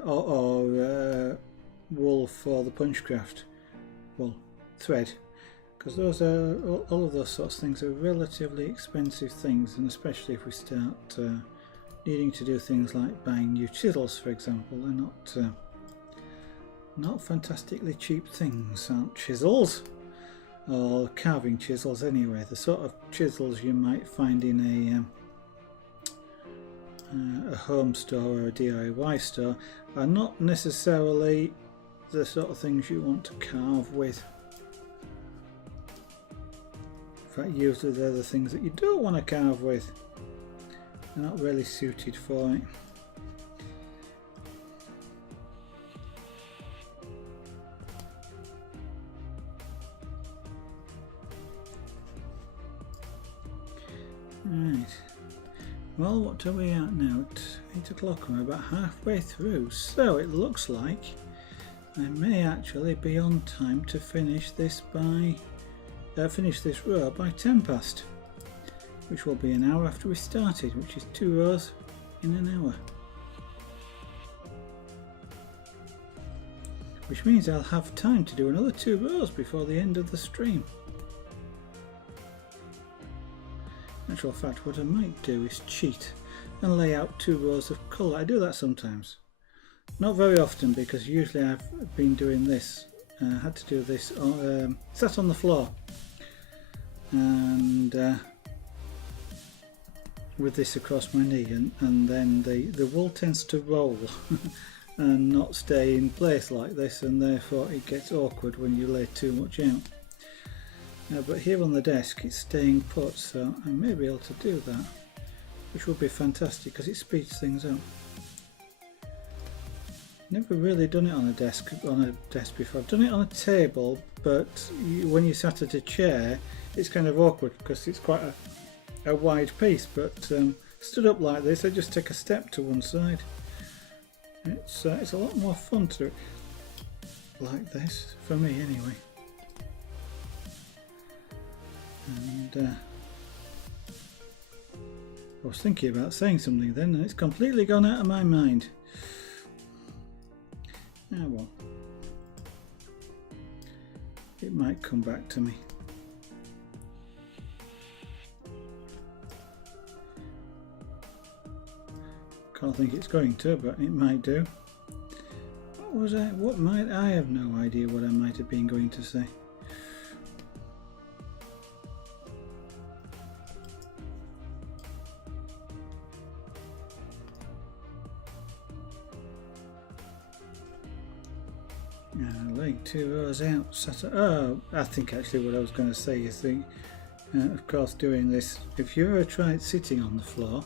or wool for the punchcraft, wool, thread, because those are all of those sorts of things are relatively expensive things, and especially if we start needing to do things like buying new chisels, for example, they're not fantastically cheap things, aren't chisels? Or carving chisels anyway. The sort of chisels you might find in a home store or a DIY store are not necessarily the sort of things you want to carve with. In fact, usually they're the things that you don't want to carve with. They're not really suited for it. Right, well, what are we at now? At 8 o'clock, we're about halfway through, so it looks like I may actually be on time to finish this row by 10 past, which will be an hour after we started, which is 2 rows in an hour. Which means I'll have time to do another 2 rows before the end of the stream. In actual fact, what I might do is cheat and lay out 2 rows of colour. I do that sometimes. Not very often, because usually I've been doing this. Had to do this, sat on the floor. And with this across my knee, and then the wool tends to roll and not stay in place like this, and therefore it gets awkward when you lay too much out. But here on the desk it's staying put, so I may be able to do that, which would be fantastic because it speeds things up. Never really done it on a desk before. I've done it on a table, but when you sat at a chair it's kind of awkward because it's quite a wide piece, but stood up like this I just take a step to one side. It's a lot more fun to do it like this, for me anyway. And I was thinking about saying something then and it's completely gone out of my mind. Ah well, it might come back to me. Can't think it's going to, but it might do. I have no idea what I might have been going to say. Laying 2 rows out. I think actually what I was going to say is of course doing this, if you ever tried sitting on the floor,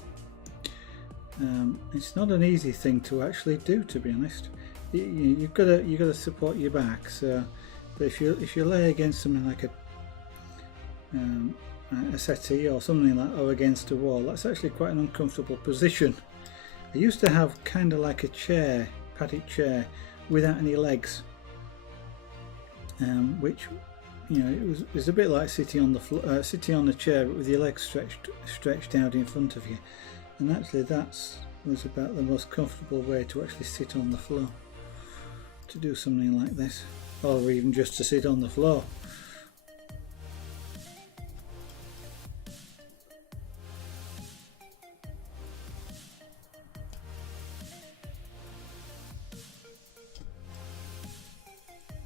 it's not an easy thing to actually do, to be honest. You've got to support your back. So, but if you lay against something like a settee or something like, or against a wall, that's actually quite an uncomfortable position. I used to have kind of like a chair, padded chair, without any legs, which, you know, it was a bit like sitting on the floor, sitting on a chair but with your legs stretched out in front of you. And actually was about the most comfortable way to actually sit on the floor, to do something like this, or even just to sit on the floor.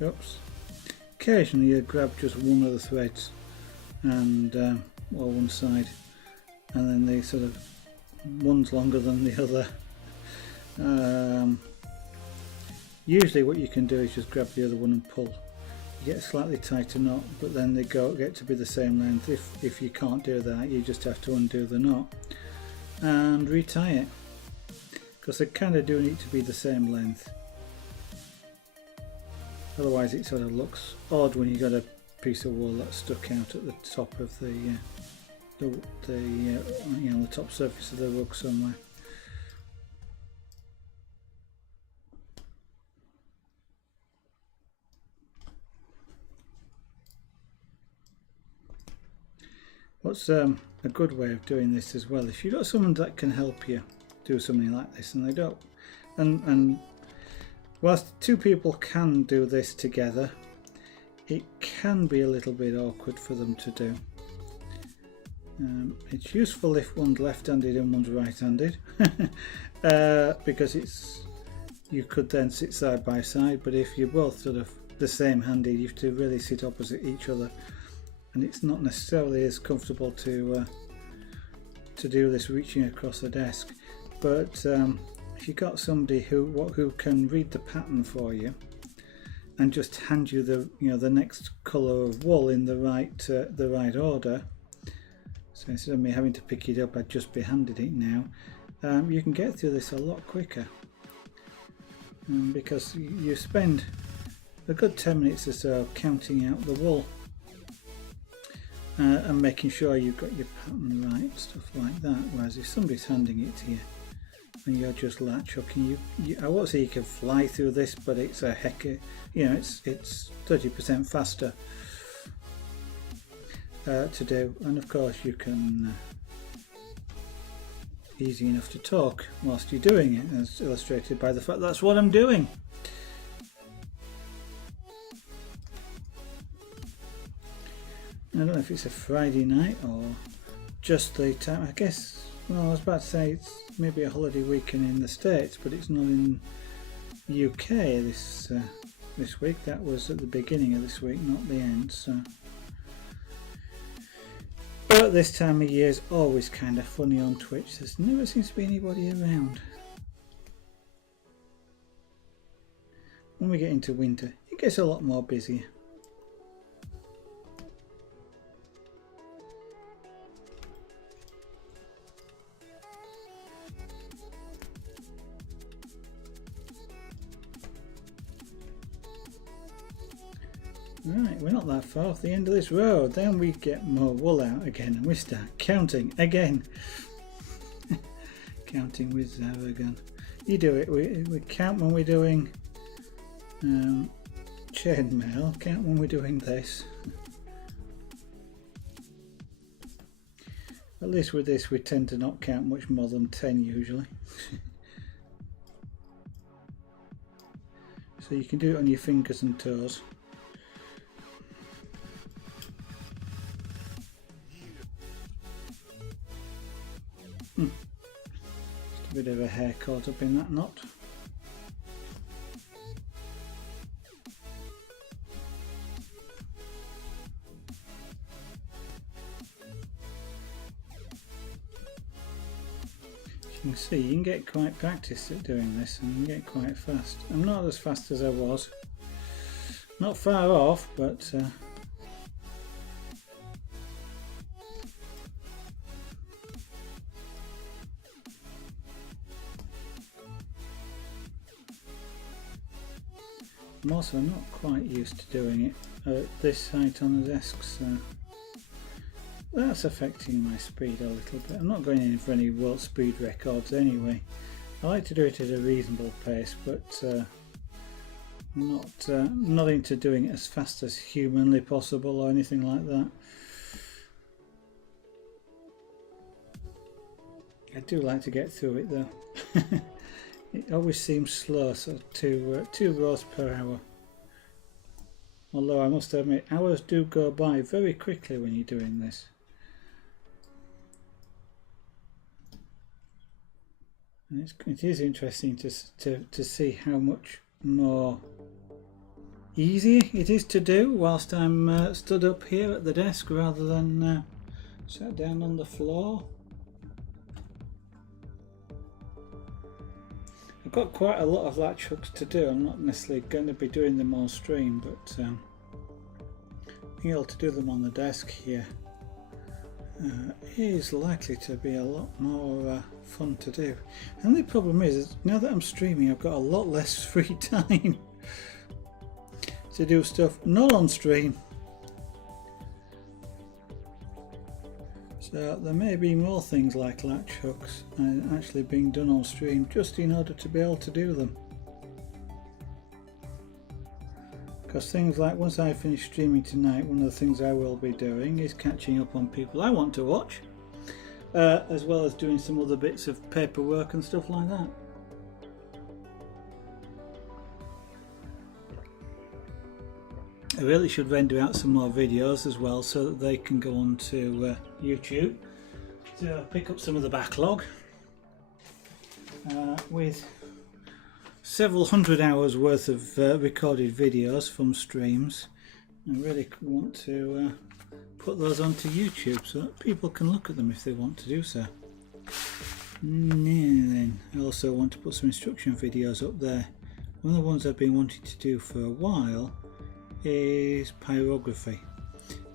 oops, occasionally you grab just one of the threads and or one side, and then they sort of, one's longer than the other. Usually what you can do is just grab the other one and pull. You get a slightly tighter knot, but then they get to be the same length. If you can't do that, you just have to undo the knot and retie it, because they kind of do need to be the same length. Otherwise it sort of looks odd when you got a piece of wool that's stuck out at the top of the you know, the top surface of the rug somewhere. What's a good way of doing this as well, if you've got someone that can help you do something like this, and they don't, and whilst two people can do this together, it can be a little bit awkward for them to do. It's useful if one's left-handed and one's right-handed, because you could then sit side by side, but if you're both sort of the same handed, you have to really sit opposite each other, and it's not necessarily as comfortable to do this reaching across the desk. But if you've got somebody who can read the pattern for you and just hand you the next colour of wool in the right order, so instead of me having to pick it up, I'd just be handed it now, you can get through this a lot quicker, because you spend a good 10 minutes or so counting out the wool and making sure you've got your pattern right, stuff like that. Whereas if somebody's handing it to you and you're just latch hooking, I won't say you can fly through this, but it's a heck, it's 30% faster to do, and of course you can easy enough to talk whilst you're doing it, as illustrated by the fact that's what I'm doing. I don't know if it's a Friday night or just the time. I guess, well, I was about to say it's maybe a holiday weekend in the States, but it's not in the UK this week. That was at the beginning of this week, not the end. So, but this time of year is always kind of funny on Twitch. There never seems to be anybody around. When we get into winter, it gets a lot more busier. Right, we're not that far off the end of this road. Then we get more wool out again and we start counting again. Counting with Zaragon. You do it, we count when we're doing chainmail, count when we're doing this. At least with this we tend to not count much more than 10 usually. So you can do it on your fingers and toes. Just a bit of a hair caught up in that knot. As you can see, you can get quite practiced at doing this and you can get quite fast. I'm not as fast as I was. Not far off, but I'm also not quite used to doing it at this height on the desk, so that's affecting my speed a little bit. I'm not going in for any world speed records anyway. I like to do it at a reasonable pace, but not into doing it as fast as humanly possible or anything like that. I do like to get through it though. It always seems slow, so 2 rows per hour. Although I must admit, hours do go by very quickly when you're doing this. And it is interesting to see how much more easy it is to do whilst I'm stood up here at the desk rather than sat down on the floor. I've got quite a lot of latch hooks to do. I'm not necessarily going to be doing them on stream, but being able to do them on the desk here is likely to be a lot more fun to do. And the problem is now that I'm streaming, I've got a lot less free time to do stuff not on stream. So there may be more things like latch hooks actually being done on stream just in order to be able to do them. Because things like, once I finish streaming tonight, one of the things I will be doing is catching up on people I want to watch, as well as doing some other bits of paperwork and stuff like that. I really should render out some more videos as well so that they can go on to YouTube to pick up some of the backlog with several hundred hours worth of recorded videos from streams. I really want to put those onto YouTube so that people can look at them if they want to do so. Then I also want to put some instruction videos up there. One of the ones I've been wanting to do for a while is pyrography.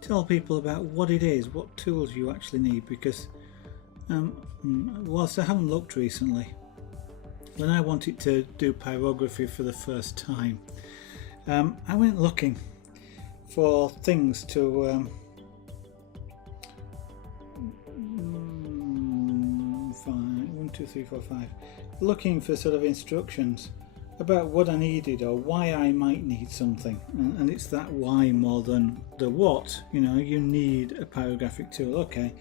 Tell people about what it is, what tools you actually need, because whilst I haven't looked recently, when I wanted to do pyrography for the first time, I went looking for things to 1, 2, 3, 4, 5, looking for sort of instructions about what I needed or why I might need something, and it's that why more than the what. You know, you need a pyrographic tool, okay,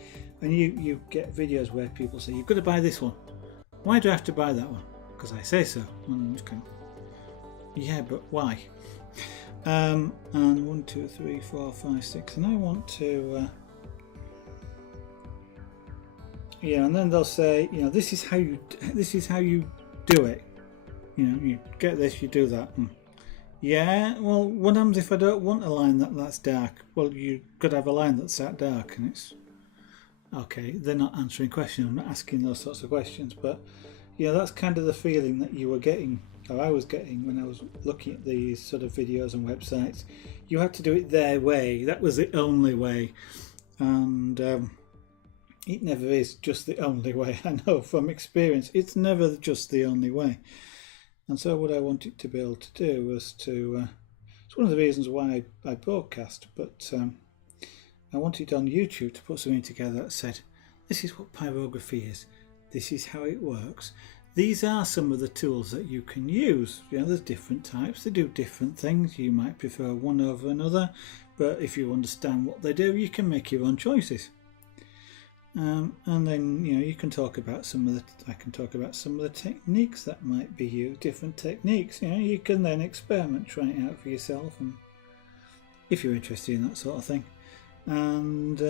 and you get videos where people say you've got to buy this one. Why do I have to buy that one? Because I say so. And I'm just going, yeah, but why? And 1, 2, 3, 4, 5, 6, and I want to yeah, and then they'll say, you know, this is how you do it. You know, you get this, you do that. Yeah, well, what happens if I don't want a line that's dark? Well, you've got to have a line that's that dark, and it's okay. They're not answering questions. I'm not asking those sorts of questions, but yeah, that's kind of the feeling that you were getting, or I was getting, when I was looking at these sort of videos and websites. You had to do it their way. That was the only way, and it never is just the only way. I know from experience, it's never just the only way. And so what I wanted to be able to do was to, it's one of the reasons why I broadcast, but I wanted on YouTube to put something together that said, this is what pyrography is, this is how it works, these are some of the tools that you can use. You know, there's different types, they do different things, you might prefer one over another, but if you understand what they do, you can make your own choices. And then, you know, you can talk about I can talk about some of the techniques that might be used, different techniques. You know, you can then experiment, try it out for yourself, and if you're interested in that sort of thing. And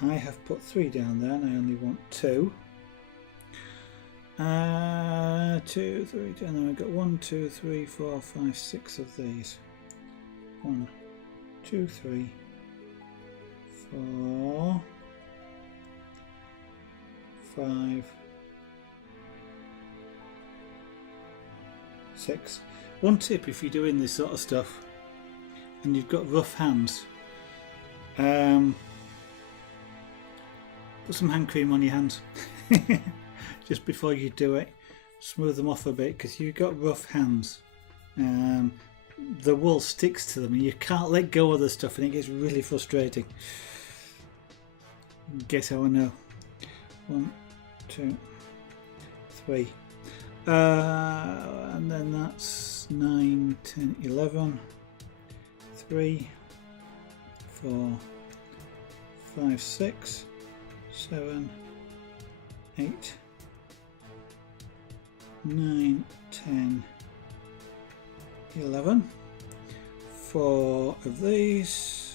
I have put 3 down there, and I only want 2. 2, 3, and then I've got 1, 2, 3, 4, 5, 6 of these. 1, 2, 3, 4, 5, 6. One tip if you're doing this sort of stuff and you've got rough hands, put some hand cream on your hands just before you do it. Smooth them off a bit, because you've got rough hands. The wool sticks to them and you can't let go of the stuff, and it gets really frustrating. Guess how I know? 1, 2, 3, and then that's 9, 10, 11, 3, 4, 5, 6, 7, 8, 9, 10, 11, 4 of these,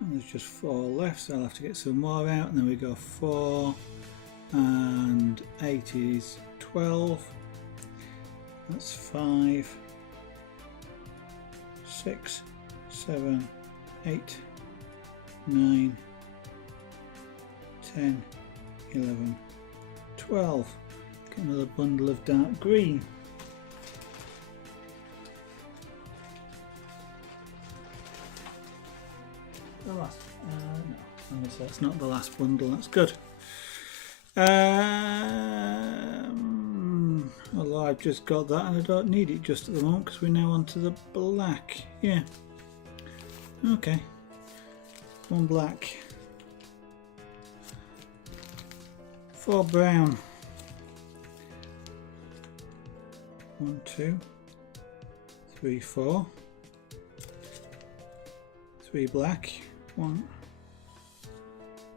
and there's just 4 left, so I'll have to get some more out, and then we go 4 and 8 is 12, that's 5, 6, 7, 8, 9, 10, 11, 12. Get another bundle of dark green. The last, no, that's not the last bundle, that's good. Although I've just got that and I don't need it just at the moment because we're now onto the black. Yeah. Okay. One black. 4 brown. 1, 2, 3, 4. 3 black. 1,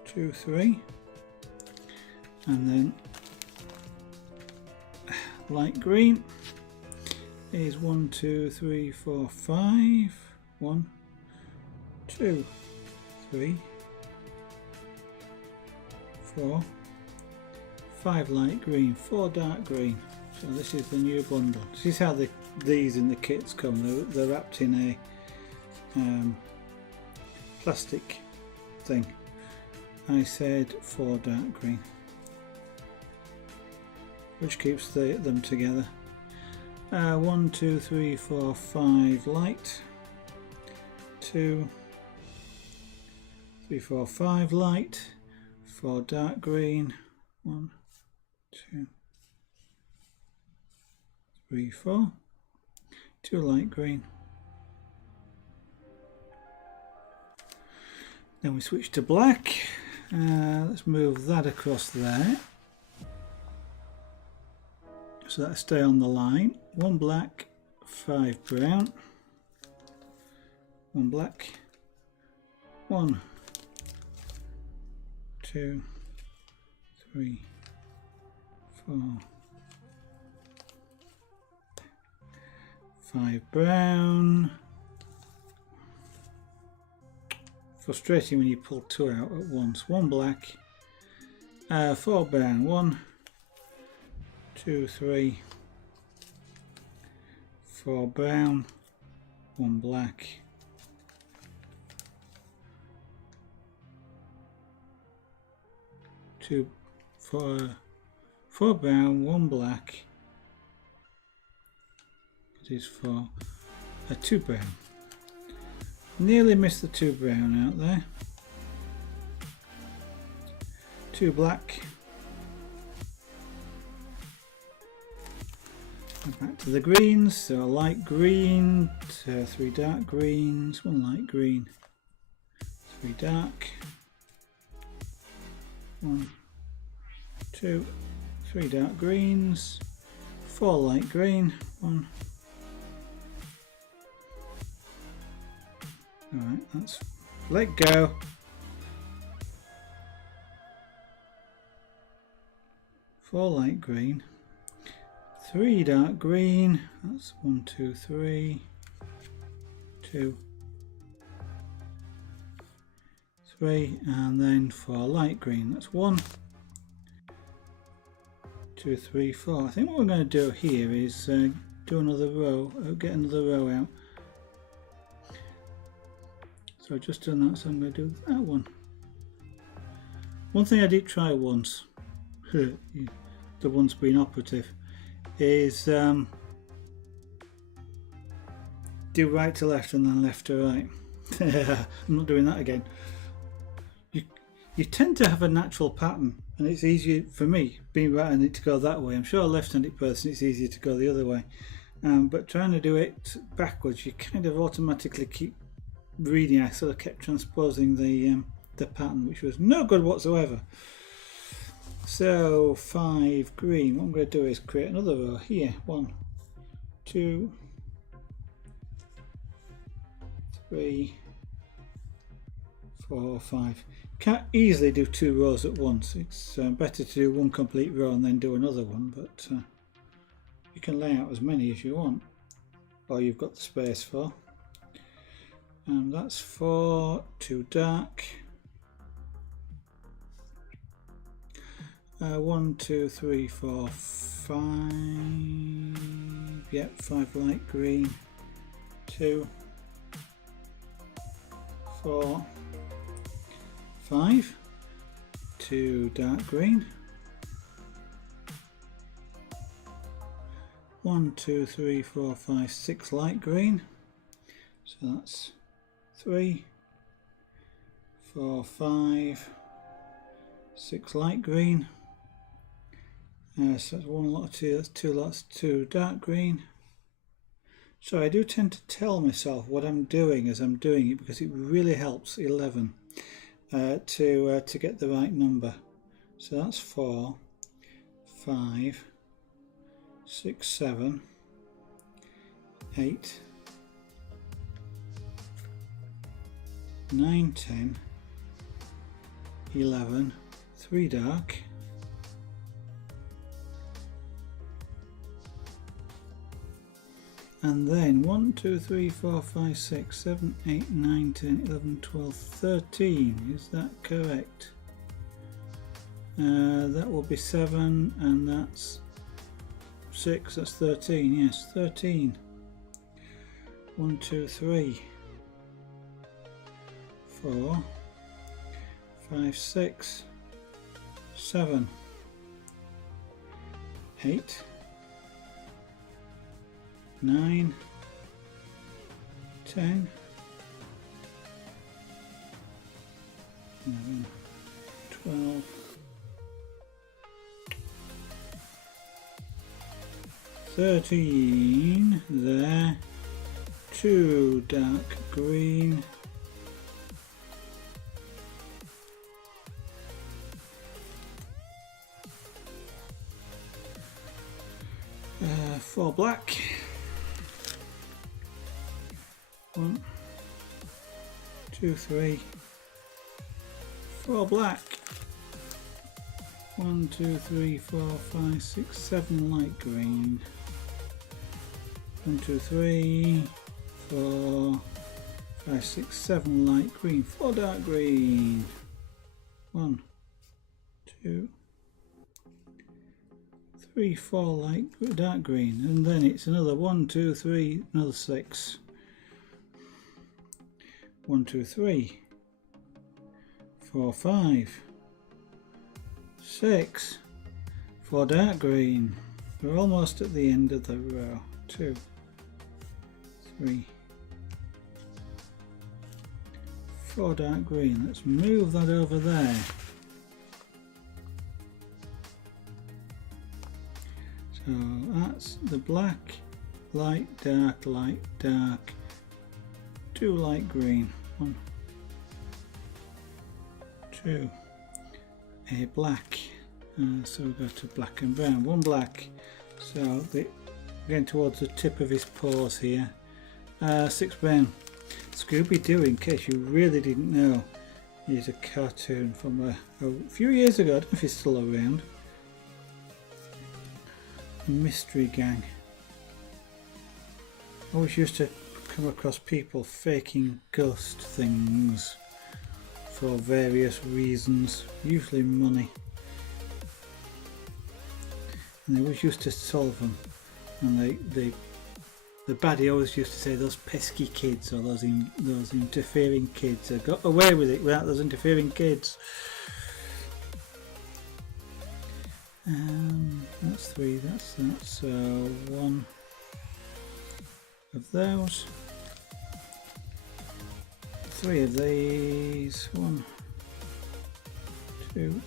2, 3. And then light green is 1, 2, 3, 4, 5. 1, 2, 3, 4, 5 light green, 4 dark green. So this is the new bundle. This is how these in the kits come. They're wrapped in a plastic thing. I said 4 dark green, which keeps them together. 1, 2, 3, 4, 5 light. 2, 3, 4, 5 light. 4 dark green. 1, 2, 3, 4. 2 light green. Then we switch to black. Let's move that across there. So that'll stay on the line. 1 black, 5 brown. 1 black. 1, 2, 3, 4, 5 brown. Frustrating when you pull 2 out at once. 1 black, 4 brown. 1, 2, 3, 4 brown, 1 black, 2, 4 brown, 1 black. It is 4, 2 brown. Nearly missed the 2 brown out there. 2 black. Back to the greens, so a light green, 3 dark greens, 1 light green, 3 dark, 1, 2, 3 dark greens, 4 light green, 1. Alright, that's let go. 4 light green. 3 dark green, that's 1, 2, 3, 2, 3, and then 4 light green, that's 1, 2, 3, 4. I think what we're going to do here is do another row, get another row out. So I've just done that, so I'm going to do that one. One thing I did try once, the one's been operative, is do right to left and then left to right. I'm not doing that again. You tend to have a natural pattern, and it's easier for me being right-handed to go that way. I'm sure a left-handed person it's easier to go the other way, but trying to do it backwards, you kind of automatically keep reading. I sort of kept transposing the pattern, which was no good whatsoever. So 5 green, what I'm going to do is create another row here. 1, 2, 3, 4, 5. Can't easily do 2 rows at once. It's better to do one complete row and then do another one, but you can lay out as many as you want, or you've got the space for. And that's 4, 2 dark. 1, 2, 3, 4, 5. Yep, 5 light green. 2, 4, 5, 2 dark green, 1, 2, 3, 4, 5, 6 light green, so that's 3, 4, 5, 6 light green, so that's 1 lot of 2, that's 2 lots, 2 dark green. So I do tend to tell myself what I'm doing as I'm doing it, because it really helps 11 to get the right number. So that's 4, 5, 6, 7, 8, 9, 10, 11, 3 dark, and then 1, 2, 3, 4, 5, 6, 7, 8, 9, 10, 11, 12, 13. Is that correct? That will be 7, and that's 6, that's 13, yes, 13. 1, 2, 3, 4, 5, 6, 7, 8, 9, 10, 11, 12, 13 there, 2 dark green, 4 black, 1, 2, 3, 4 black, 1, 2, 3, 4, 5, 6, 7 light green, 1, 2, 3, 4, 5, 6, 7 light green, 4 dark green, 1, 2, 3, 4 light dark green, and then it's another 1, 2, 3, another 6, 1, 2, 3, 4, 5, 6, 4 dark green. We're almost at the end of the row. 2, 3, 4 dark green. Let's move that over there. So that's the black, light, dark, 2 light green, 1, 2, a black, so we go to black and brown, 1 black, so getting towards the tip of his paws here, 6 brown. Scooby Doo, in case you really didn't know, is a cartoon from a few years ago. I don't know if it's still around. Mystery gang. I always used to come across people faking ghost things for various reasons, usually money, and they always used to solve them, and the baddie always used to say, those pesky kids, or those interfering kids, they got away with it without those interfering kids. That's 3, that's that, so 1 of those, 3 of these, 1, 2,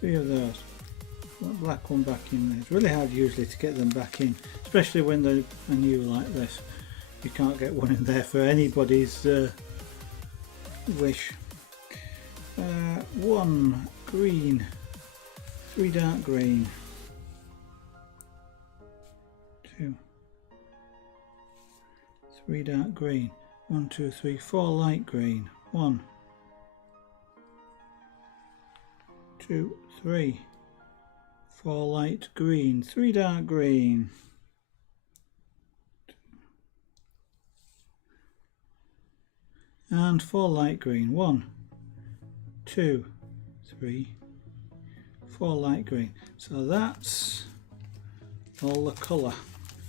3 of those. That black one back in there. It's really hard usually to get them back in, especially when they're new like this. You can't get one in there for anybody's wish. 1 green, 3 dark green, 2, 3 dark green, 1, 2, 3, 4 light green, 1, 2, 3, 4 light green, 3 dark green, 2, and 4 light green, 1, 2, 3, 4 light green. So that's all the colour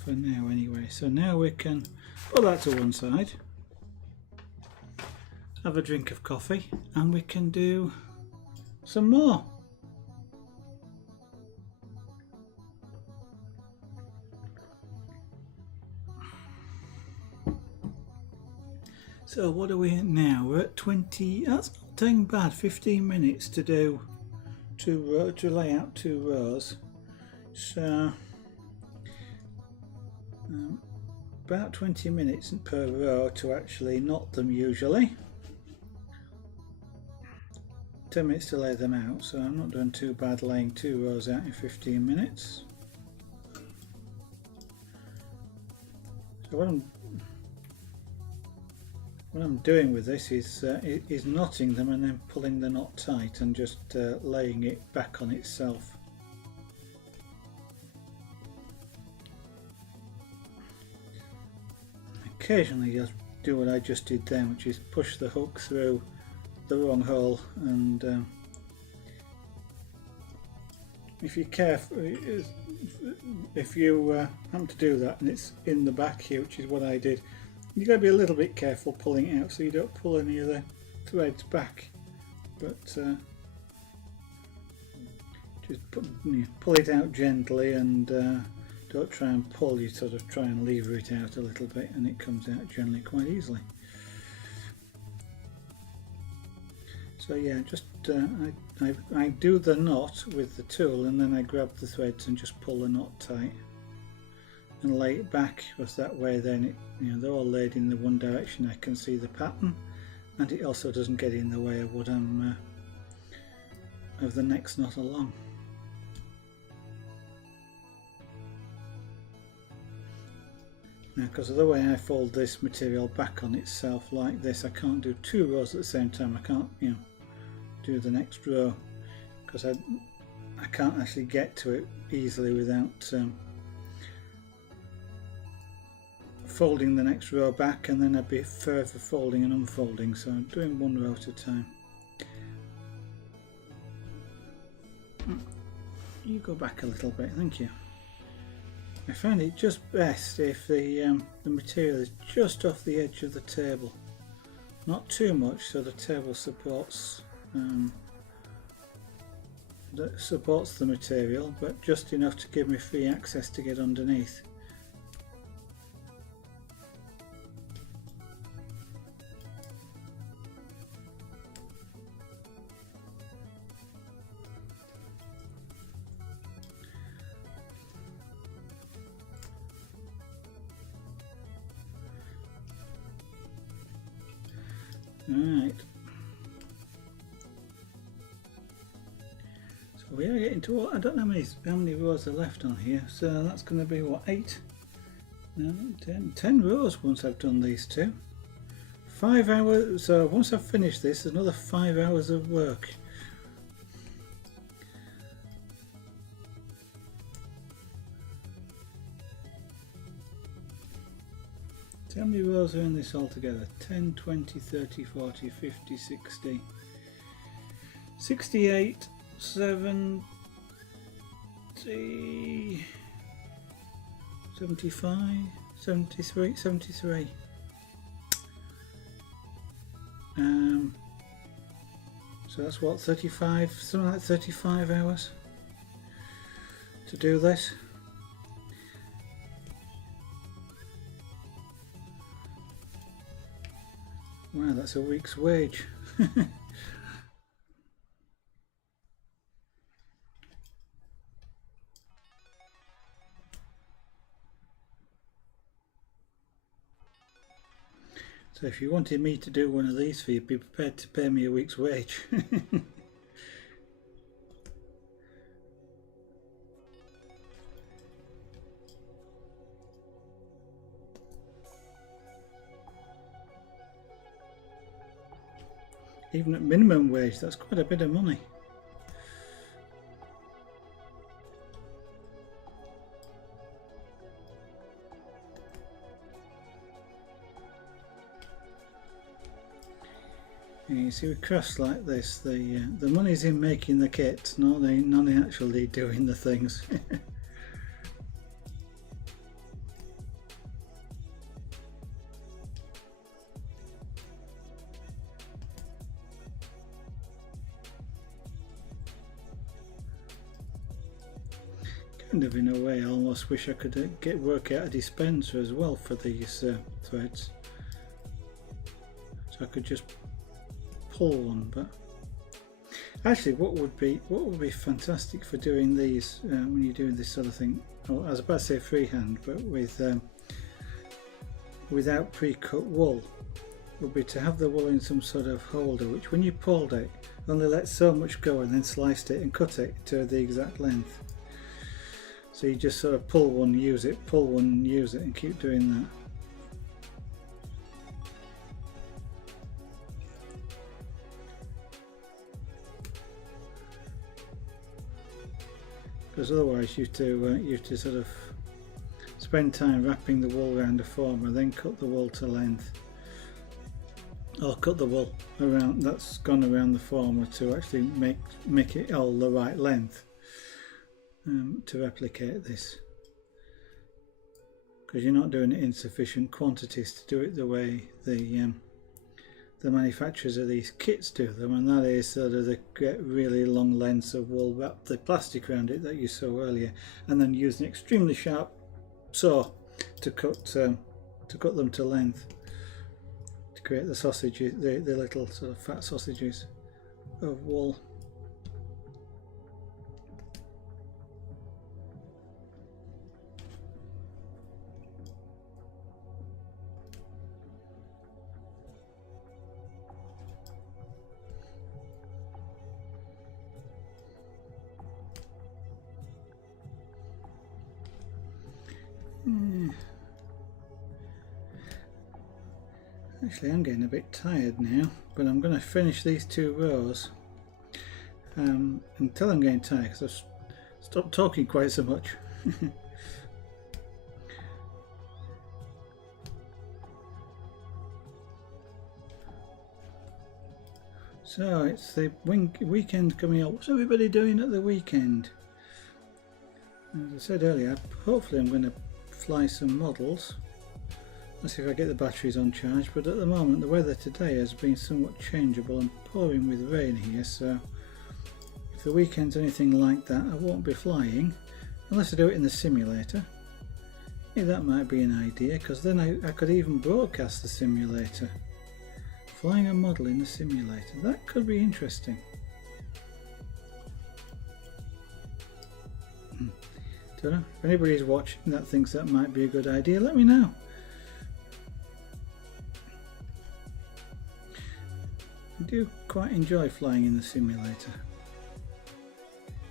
for now anyway. So now we can put that to one side, have a drink of coffee, and we can do some more. So what are we at now? We're at 20. That's not taking bad. 15 minutes to do to lay out 2 rows. So about 20 minutes per row to actually knot them usually. 10 minutes to lay them out, so I'm not doing too bad laying 2 rows out in 15 minutes. So what I'm doing with this is knotting them and then pulling the knot tight and just laying it back on itself. Occasionally just do what I just did then, which is push the hook through the wrong hole, and if you're careful, if you happen to do that and it's in the back here, which is what I did, you've got to be a little bit careful pulling it out so you don't pull any of the threads back, but just pull it out gently, and don't try and pull, you sort of try and lever it out a little bit and it comes out generally quite easily. So yeah, just I do the knot with the tool, and then I grab the threads and just pull the knot tight and lay it back, because that way then it, they're all laid in the one direction. I can see the pattern, and it also doesn't get in the way of what I'm of the next knot along. Now, because of the way I fold this material back on itself like this, I can't do 2 rows at the same time. I can't, do the next row, because I can't actually get to it easily without folding the next row back, and then I'd be further folding and unfolding. So I'm doing 1 row at a time. You go back a little bit, thank you. I find it just best if the material is just off the edge of the table, not too much, so the table supports the material, but just enough to give me free access to get underneath. Alright, so we are getting to, I don't know how many rows are left on here, so that's going to be what, 8? No, 10 rows once I've done these 2. 5 hours, so once I've finished this, another 5 hours of work. How many rows are in this altogether? 10, 20, 30, 40, 50, 60, 68, 70, 75, 73, 73. So that's what, 35, something like 35 hours to do this. Wow, that's a week's wage. So if you wanted me to do one of these for you, be prepared to pay me a week's wage. Even at minimum wage, that's quite a bit of money. You see, with crafts like this, the money's in making the kits, not in actually doing the things. kind of, in a way, I almost wish I could work out a dispenser as well for these threads, so I could just pull one. But actually, what would be fantastic for doing these when you're doing this sort of thing, I was about to say freehand, but without pre-cut wool, would be to have the wool in some sort of holder, which when you pulled it only let so much go, and then sliced it and cut it to the exact length. So you just sort of pull one, use it, pull one, use it, and keep doing that. Because otherwise you have to sort of spend time wrapping the wool around the former, then cut the wool to length, or cut the wool around that's gone around the former to actually make it all the right length to replicate this. Because you're not doing it in sufficient quantities to do it the way the manufacturers of these kits do them, and that is sort of they get really long lengths of wool, wrap the plastic around it that you saw earlier, and then use an extremely sharp saw to cut them to length to create the sausages, the little sort of fat sausages of wool. Actually, I'm getting a bit tired now, but I'm going to finish these 2 rows until I'm getting tired, because I've stopped talking quite so much. So it's the weekend coming up. What's everybody doing at the weekend? As I said earlier, hopefully I'm going to fly some models. Let's see if I get the batteries on charge, but at the moment the weather today has been somewhat changeable and pouring with rain here, so if the weekend's anything like that I won't be flying unless I do it in the simulator. Yeah, that might be an idea, because then I could even broadcast the simulator. Flying a model in the simulator, that could be interesting. Don't know, if anybody's watching that thinks that might be a good idea, let me know. I do quite enjoy flying in the simulator.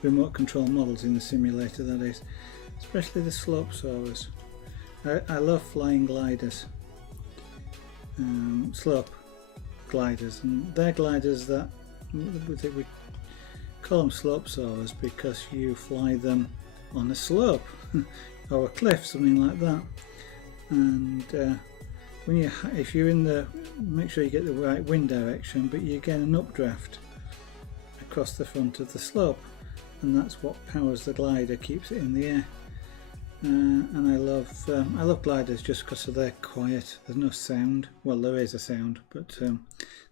Remote control models in the simulator, that is. Especially the slope soarers. I love flying gliders. Slope gliders. And they're gliders that we call them slope soarers because you fly them on a slope or a cliff, something like that. And if you're in the, make sure you get the right wind direction, but you get an updraft across the front of the slope, and that's what powers the glider, keeps it in the air. And I love gliders just because they're quiet. There's no sound. Well, there is a sound, but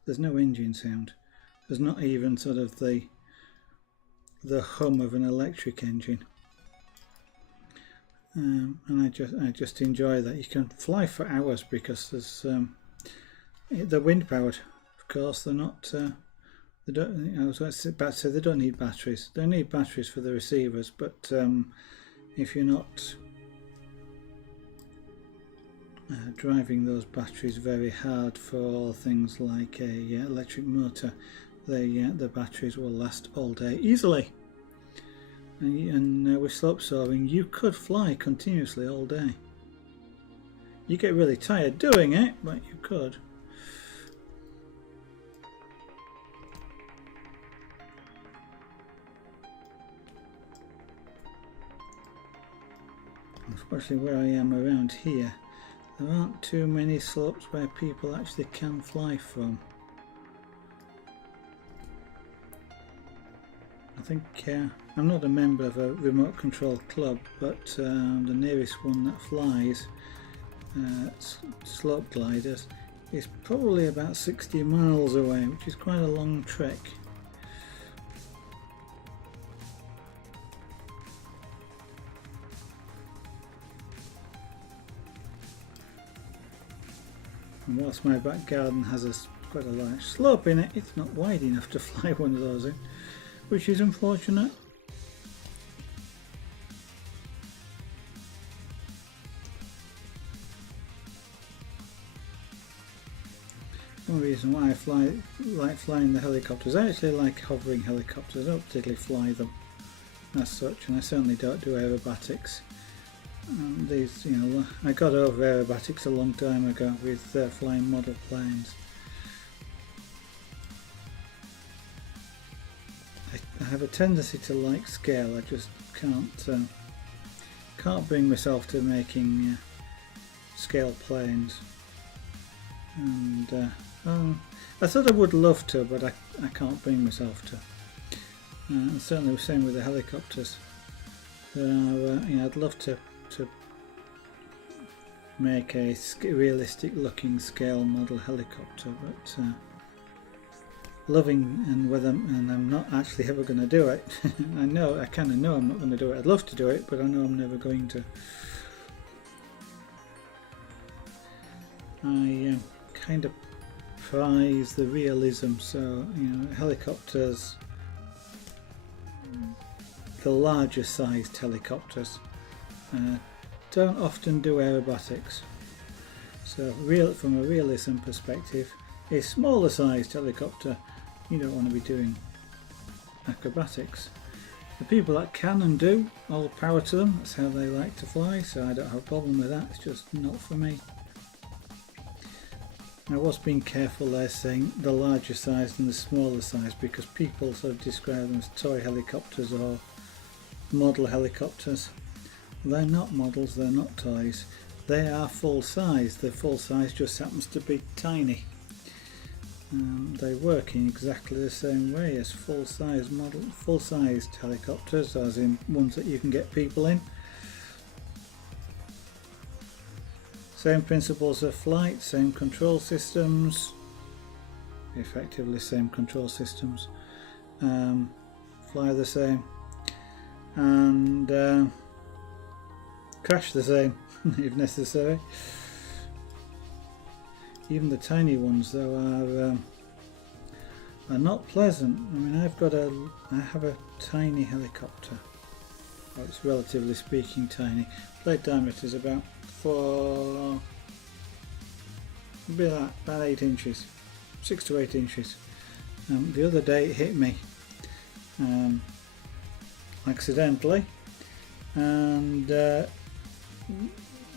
there's no engine sound. There's not even sort of the hum of an electric engine. And I just enjoy that. You can fly for hours because there's they're wind powered. Of course, they're not. They don't. I was about to say they don't need batteries. They need batteries for the receivers, but if you're not driving those batteries very hard for things like a electric motor, the batteries will last all day easily. And with slope soaring, you could fly continuously all day. You get really tired doing it, but you could. Especially where I am around here, there aren't too many slopes where people actually can fly from. I think I'm not a member of a remote control club, but the nearest one that flies slope gliders is probably about 60 miles away, which is quite a long trek. whilst my back garden has quite a large slope in it, it's not wide enough to fly one of those in, which is unfortunate. One reason why I like flying the helicopters, I actually like hovering helicopters. I don't particularly fly them as such, and I certainly don't do aerobatics. These, you know, I got over aerobatics a long time ago with flying model planes. I have a tendency to like scale. I just can't bring myself to making scale planes. And I thought I would love to, but I can't bring myself to. And certainly the same with the helicopters. There are, you know, I'd love to make a realistic looking scale model helicopter, but loving and I'm not actually ever going to do it. I kind of know I'm not going to do it. I'd love to do it, but I know I'm never going to. I kind of prize the realism, so you know, helicopters, the larger sized helicopters, don't often do aerobatics. So from a realism perspective, a smaller sized helicopter, you don't want to be doing acrobatics. The people that can and do, all power to them, that's how they like to fly, so I don't have a problem with that, it's just not for me. I was being careful there saying the larger size and the smaller size, because people sort of describe them as toy helicopters or model helicopters. They're not models, they're not toys, they are full size. The full size just happens to be tiny. They work in exactly the same way as full-sized helicopters, as in ones that you can get people in. Same principles of flight, same control systems, effectively same control systems, fly the same, and crash the same if necessary. Even the tiny ones though are not pleasant. I mean, I have a tiny helicopter. Well, it's relatively speaking tiny. Blade diameter is about about 8 inches, 6 to 8 inches. The other day it hit me accidentally and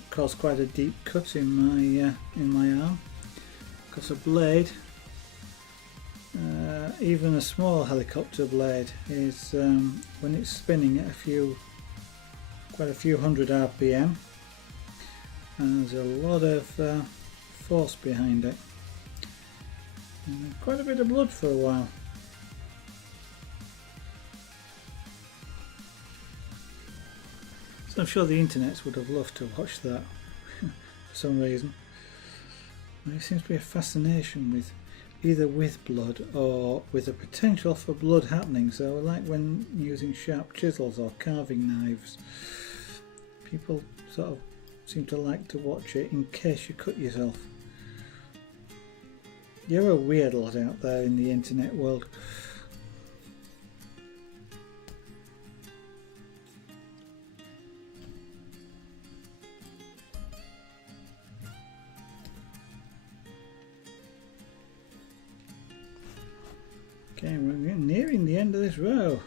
caused quite a deep cut in my arm. Because a blade, even a small helicopter blade, is when it's spinning at quite a few hundred RPM, and there's a lot of force behind it, and quite a bit of blood for a while. So I'm sure the internets would have loved to watch that for some reason. There seems to be a fascination with either with blood or with the potential for blood happening. So like when using sharp chisels or carving knives, people sort of seem to like to watch it in case you cut yourself. You're a weird lot out there in the internet world. Okay, we're nearing the end of this row.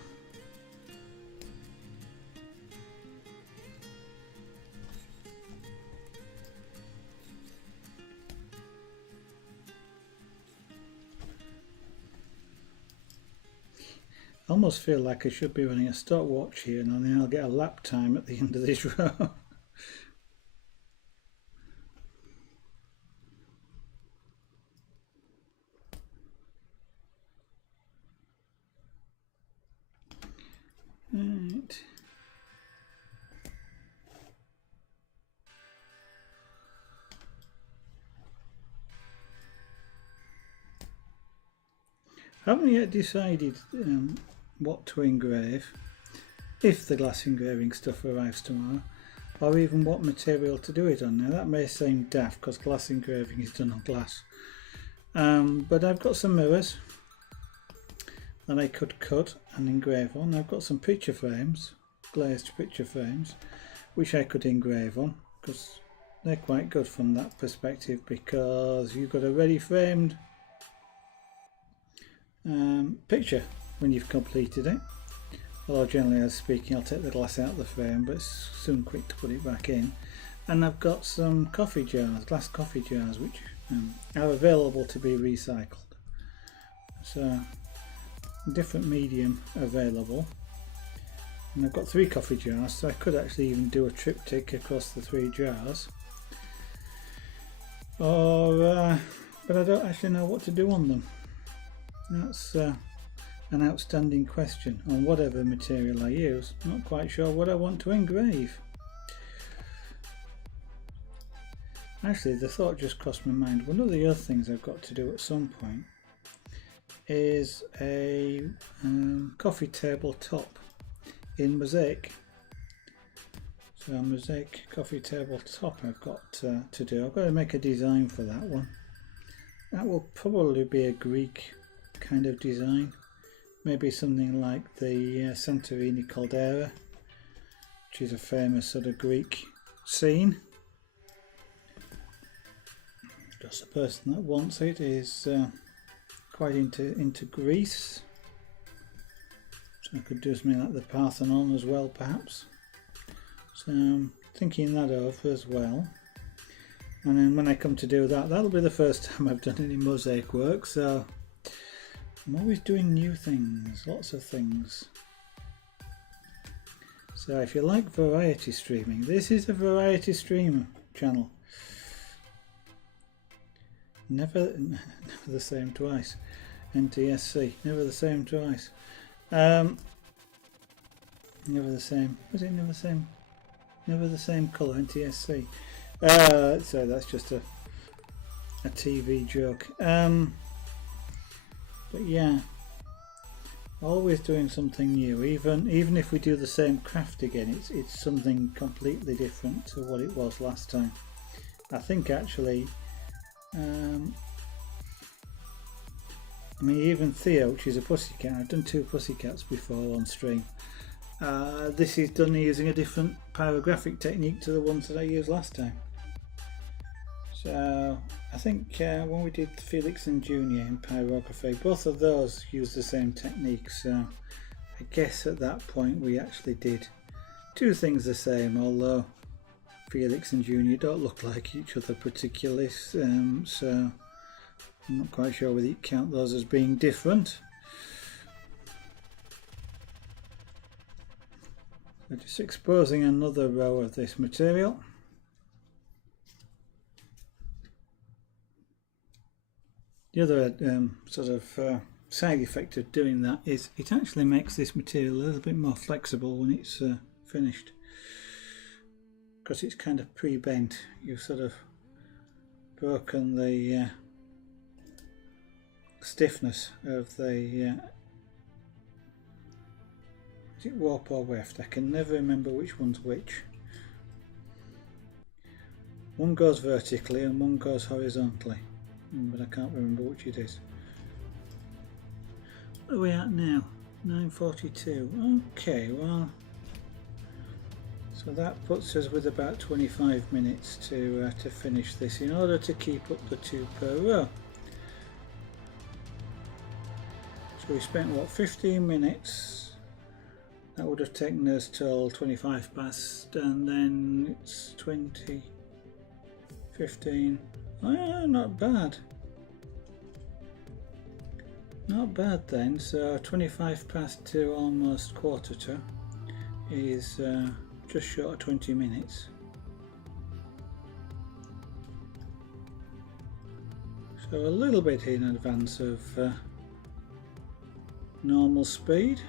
I almost feel like I should be running a stopwatch here, and then I'll get a lap time at the end of this row. Right. I haven't yet decided what to engrave, if the glass engraving stuff arrives tomorrow. or even what material to do it on. Now that may seem daft because glass engraving is done on glass, but I've got some mirrors that I could cut and engrave on. I've got some picture frames, glazed picture frames, which I could engrave on because they're quite good from that perspective, because you've got a ready framed picture when you've completed it. Although generally as speaking I'll take the glass out of the frame, but it's soon quick to put it back in. And I've got some coffee jars, glass coffee jars, which are available to be recycled. So different medium available. And I've got 3 coffee jars, so I could actually even do a triptych across the 3 jars. Or, but I don't actually know what to do on them. That's an outstanding question on whatever material I use. Not quite sure what I want to engrave. Actually, the thought just crossed my mind. One of the other things I've got to do at some point is a coffee table top in mosaic. So a mosaic coffee table top I've got to do. I've got to make a design for that one. That will probably be a Greek kind of design. Maybe something like the Santorini Caldera, which is a famous sort of Greek scene. Just the person that wants it is quite into Greece. So I could do something like the Parthenon as well, perhaps. So I'm thinking that over as well. And then when I come to do that, that'll be the first time I've done any mosaic work. So I'm always doing new things, lots of things. So if you like variety streaming, this is a variety stream channel. Never the same twice. NTSC, never the same twice. Never the same. Was it never the same? Never the same colour. NTSC. So that's just a TV joke. But yeah, always doing something new. Even if we do the same craft again, it's something completely different to what it was last time. I think actually, I mean, even Theo, which is a pussycat, I've done 2 pussycats before on stream. This is done using a different pyrographic technique to the ones that I used last time. So I think when we did Felix and Junior in pyrography, both of those used the same technique. So I guess at that point we actually did 2 things the same, although Felix and Junior don't look like each other particularly. So I'm not quite sure whether you count those as being different. So just exposing another row of this material. The other sort of side effect of doing that is it actually makes this material a little bit more flexible when it's finished, because it's kind of pre-bent. You've sort of broken the stiffness of the is it warp or weft? I can never remember which one's which. One goes vertically and one goes horizontally, but I can't remember which it is. What are we at now? 9:42. Okay, well, so that puts us with about 25 minutes to finish this, in order to keep up the 2 per row. So we spent what, 15 minutes? That would have taken us till 25 past, and then it's 20, 15. Oh, not bad. Not bad then. So 25 past to almost quarter to is just short of 20 minutes. So a little bit in advance of normal speed.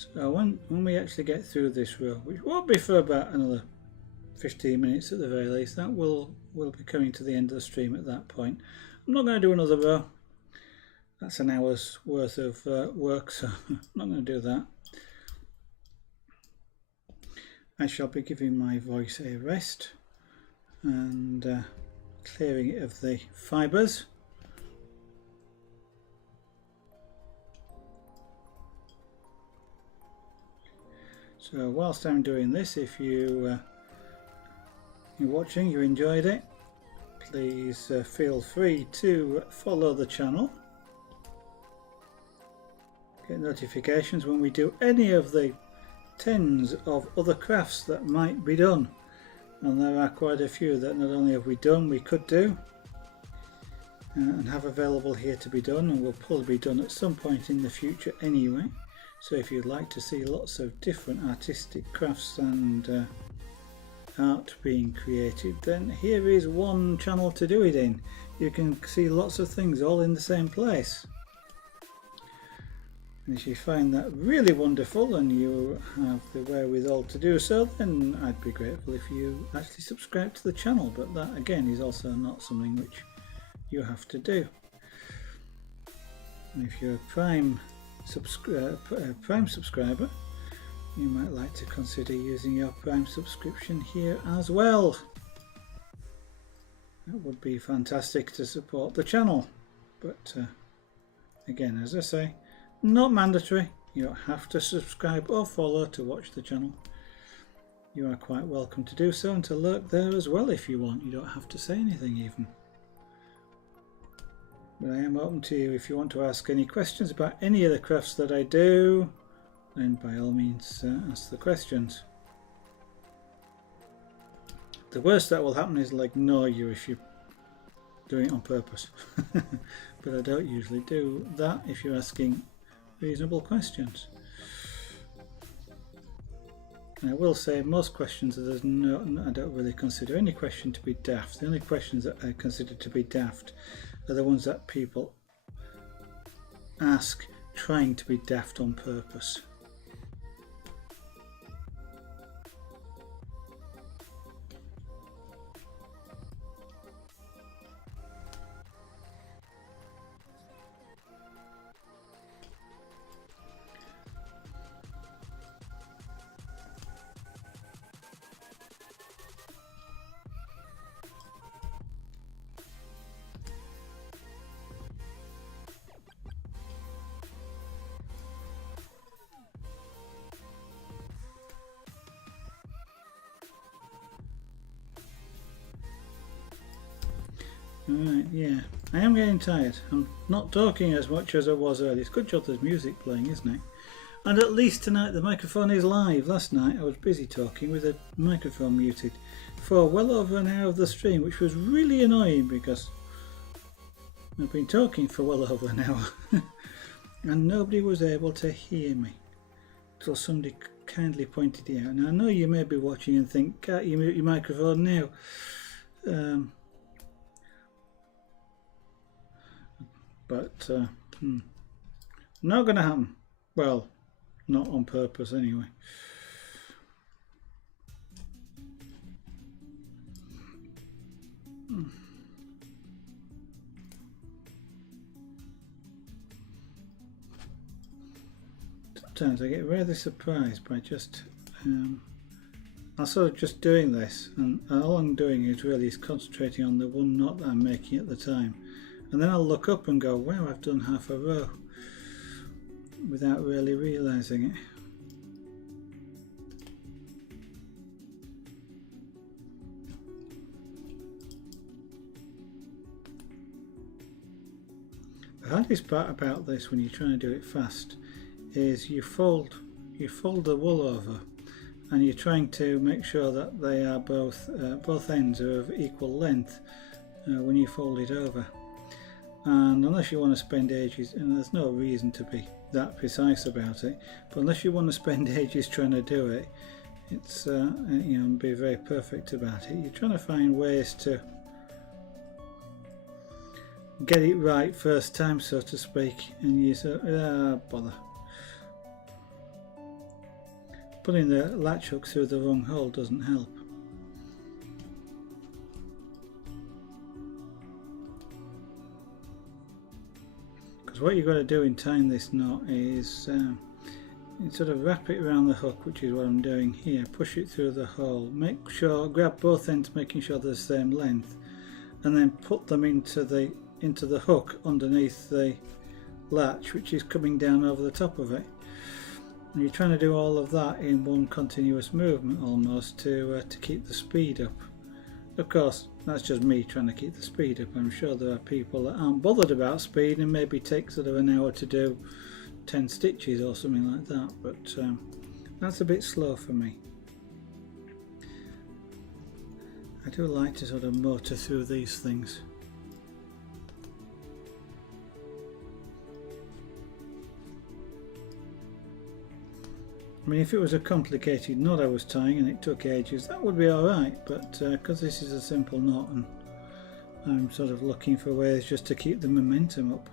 So when we actually get through this row, which won't be for about another 15 minutes at the very least, that will be coming to the end of the stream at that point. I'm not going to do another row. That's an hour's worth of work, so I'm not going to do that. I shall be giving my voice a rest and clearing it of the fibres. So whilst I'm doing this, if you're watching, you enjoyed it, please feel free to follow the channel. Get notifications when we do any of the tens of other crafts that might be done. And there are quite a few that not only have we done, we could do and have available here to be done, and will probably be done at some point in the future anyway. So if you'd like to see lots of different artistic crafts and art being created, then here is one channel to do it in. You can see lots of things all in the same place. And if you find that really wonderful and you have the wherewithal to do so, then I'd be grateful if you actually subscribe to the channel, but that again is also not something which you have to do. And if you're a Prime subscriber, you might like to consider using your Prime subscription here as well. That would be fantastic to support the channel, but again, as I say, not mandatory. You don't have to subscribe or follow to watch the channel. You are quite welcome to do so and to lurk there as well if you want. You don't have to say anything even. But I am open to you. If you want to ask any questions about any of the crafts that I do, then by all means ask the questions. The worst that will happen is I'll ignore you if you're doing it on purpose. But I don't usually do that if you're asking reasonable questions. And I will say most questions, I don't really consider any question to be daft. The only questions that I consider to be daft are the ones that people ask trying to be daft on purpose. Right, yeah, I am getting tired. I'm not talking as much as I was earlier. It's a good job there's music playing, isn't it? And at least tonight the microphone is live. Last night I was busy talking with the microphone muted for well over an hour of the stream, which was really annoying because I've been talking for well over an hour and nobody was able to hear me until somebody kindly pointed it out. Now I know you may be watching and think, can't you mute your microphone now? But not going to happen. Well, not on purpose anyway. Sometimes I get rather surprised by just I'm sort of just doing this, and all I'm doing is really concentrating on the one knot that I'm making at the time. And then I'll look up and go, wow, I've done half a row without really realising it. The hardest part about this when you're trying to do it fast is you fold the wool over and you're trying to make sure that they are both ends are of equal length when you fold it over. And unless you want to spend ages, and there's no reason to be that precise about it, but unless you want to spend ages trying to do it, it's and be very perfect about it. You're trying to find ways to get it right first time, so to speak, and you say, bother. pulling the latch hook through the wrong hole doesn't help. Because what you've got to do in tying this knot is sort of wrap it around the hook, which is what I'm doing here, push it through the hole, make sure, grab both ends making sure they're the same length, and then put them into the hook underneath the latch, which is coming down over the top of it. And you're trying to do all of that in one continuous movement almost to keep the speed up. Of course, that's just me trying to keep the speed up. I'm sure there are people that aren't bothered about speed and maybe take sort of an hour to do 10 stitches or something like that, but that's a bit slow for me. I do like to sort of motor through these things. I mean, if it was a complicated knot I was tying and it took ages, that would be alright, but because this is a simple knot and I'm sort of looking for ways just to keep the momentum up.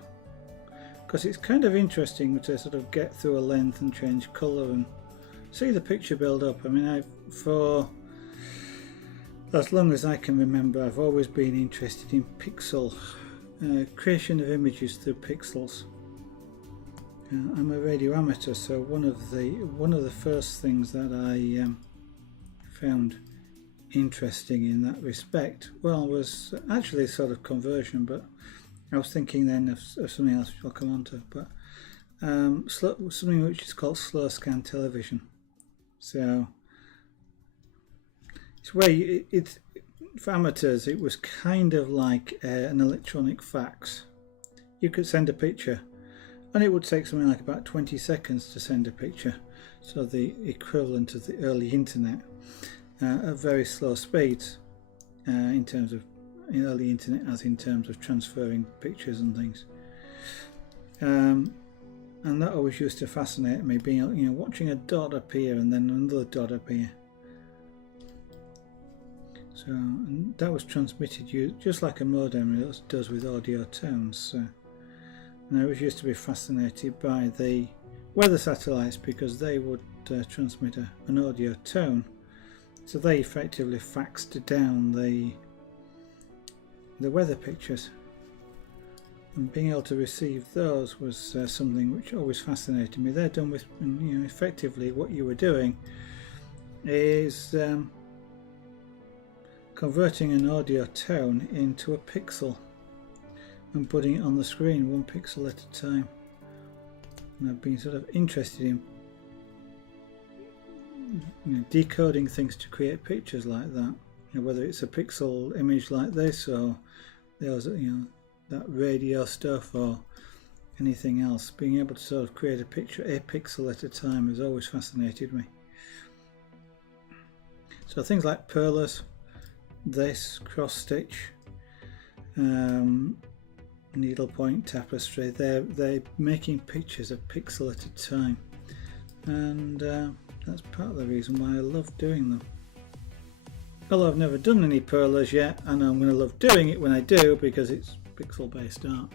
Because it's kind of interesting to sort of get through a length and change colour and see the picture build up. I mean, for as long as I can remember, I've always been interested in pixel creation of images through pixels. I'm a radio amateur, so one of the first things that I found interesting in that respect, well, was actually a sort of conversion, but I was thinking then of something else which I'll come on to, but something which is called slow scan television. So it's where for amateurs it was kind of like an electronic fax. You could send a picture and it would take something like about 20 seconds to send a picture, so the equivalent of the early internet at very slow speeds in terms of early internet, as in terms of transferring pictures and things. And that always used to fascinate me, being watching a dot appear and then another dot appear. So and that was transmitted just like a modem does with audio tones. And I always used to be fascinated by the weather satellites because they would transmit an audio tone, so they effectively faxed down the weather pictures, and being able to receive those was something which always fascinated me. They're done with, effectively what you were doing is converting an audio tone into a pixel and putting it on the screen one pixel at a time. And I've been sort of interested in decoding things to create pictures like that. Whether it's a pixel image like this, or those, that radio stuff, or anything else, being able to sort of create a picture a pixel at a time has always fascinated me. So things like perlers, this cross stitch, needlepoint tapestry, they're making pictures a pixel at a time, and that's part of the reason why I love doing them. Although I've never done any perlers yet, and I'm going to love doing it when I do because it's pixel based art.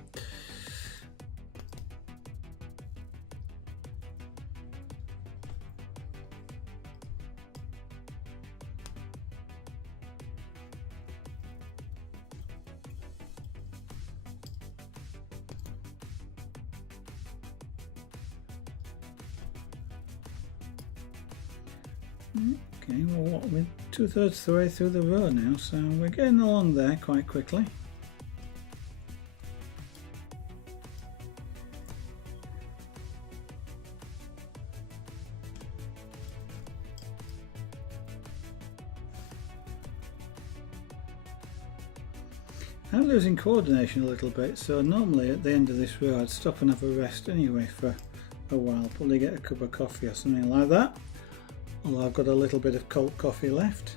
Okay, well, we're 2/3 the way through the row now, so we're getting along there quite quickly. I'm losing coordination a little bit, so normally at the end of this row I'd stop and have a rest anyway for a while, probably get a cup of coffee or something like that. Although I've got a little bit of cold coffee left.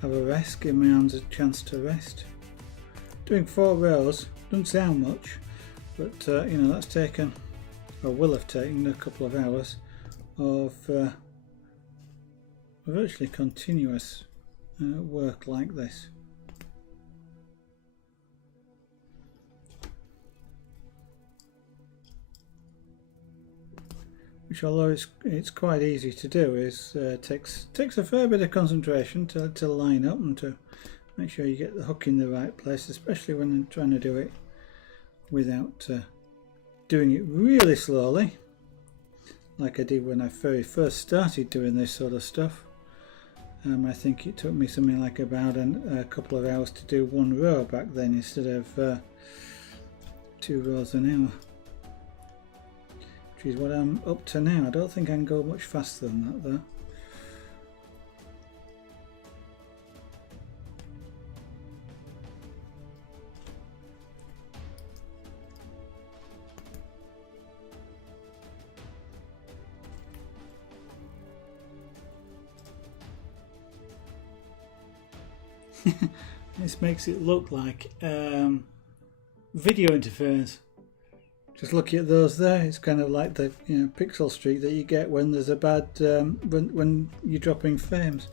Have a rest, give my arms a chance to rest. Doing 4 rows doesn't sound much, but that's taken, or will have taken, a couple of hours of virtually continuous work like this. which, although it's quite easy to do, is takes a fair bit of concentration to line up and to make sure you get the hook in the right place, especially when you're trying to do it without doing it really slowly, like I did when I very first started doing this sort of stuff. I think it took me something like about a couple of hours to do one row back then instead of 2 rows an hour, which is what I'm up to now. I don't think I can go much faster than that though. This makes it look like video interference. Just looking at those there, it's kind of like the pixel streak that you get when there's a bad when you're dropping frames.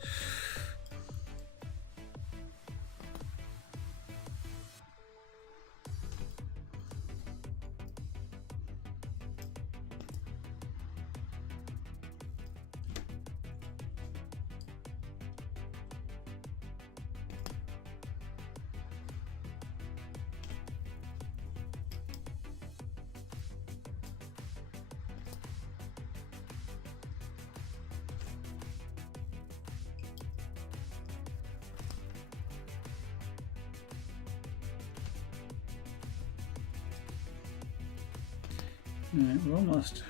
Right, we're almost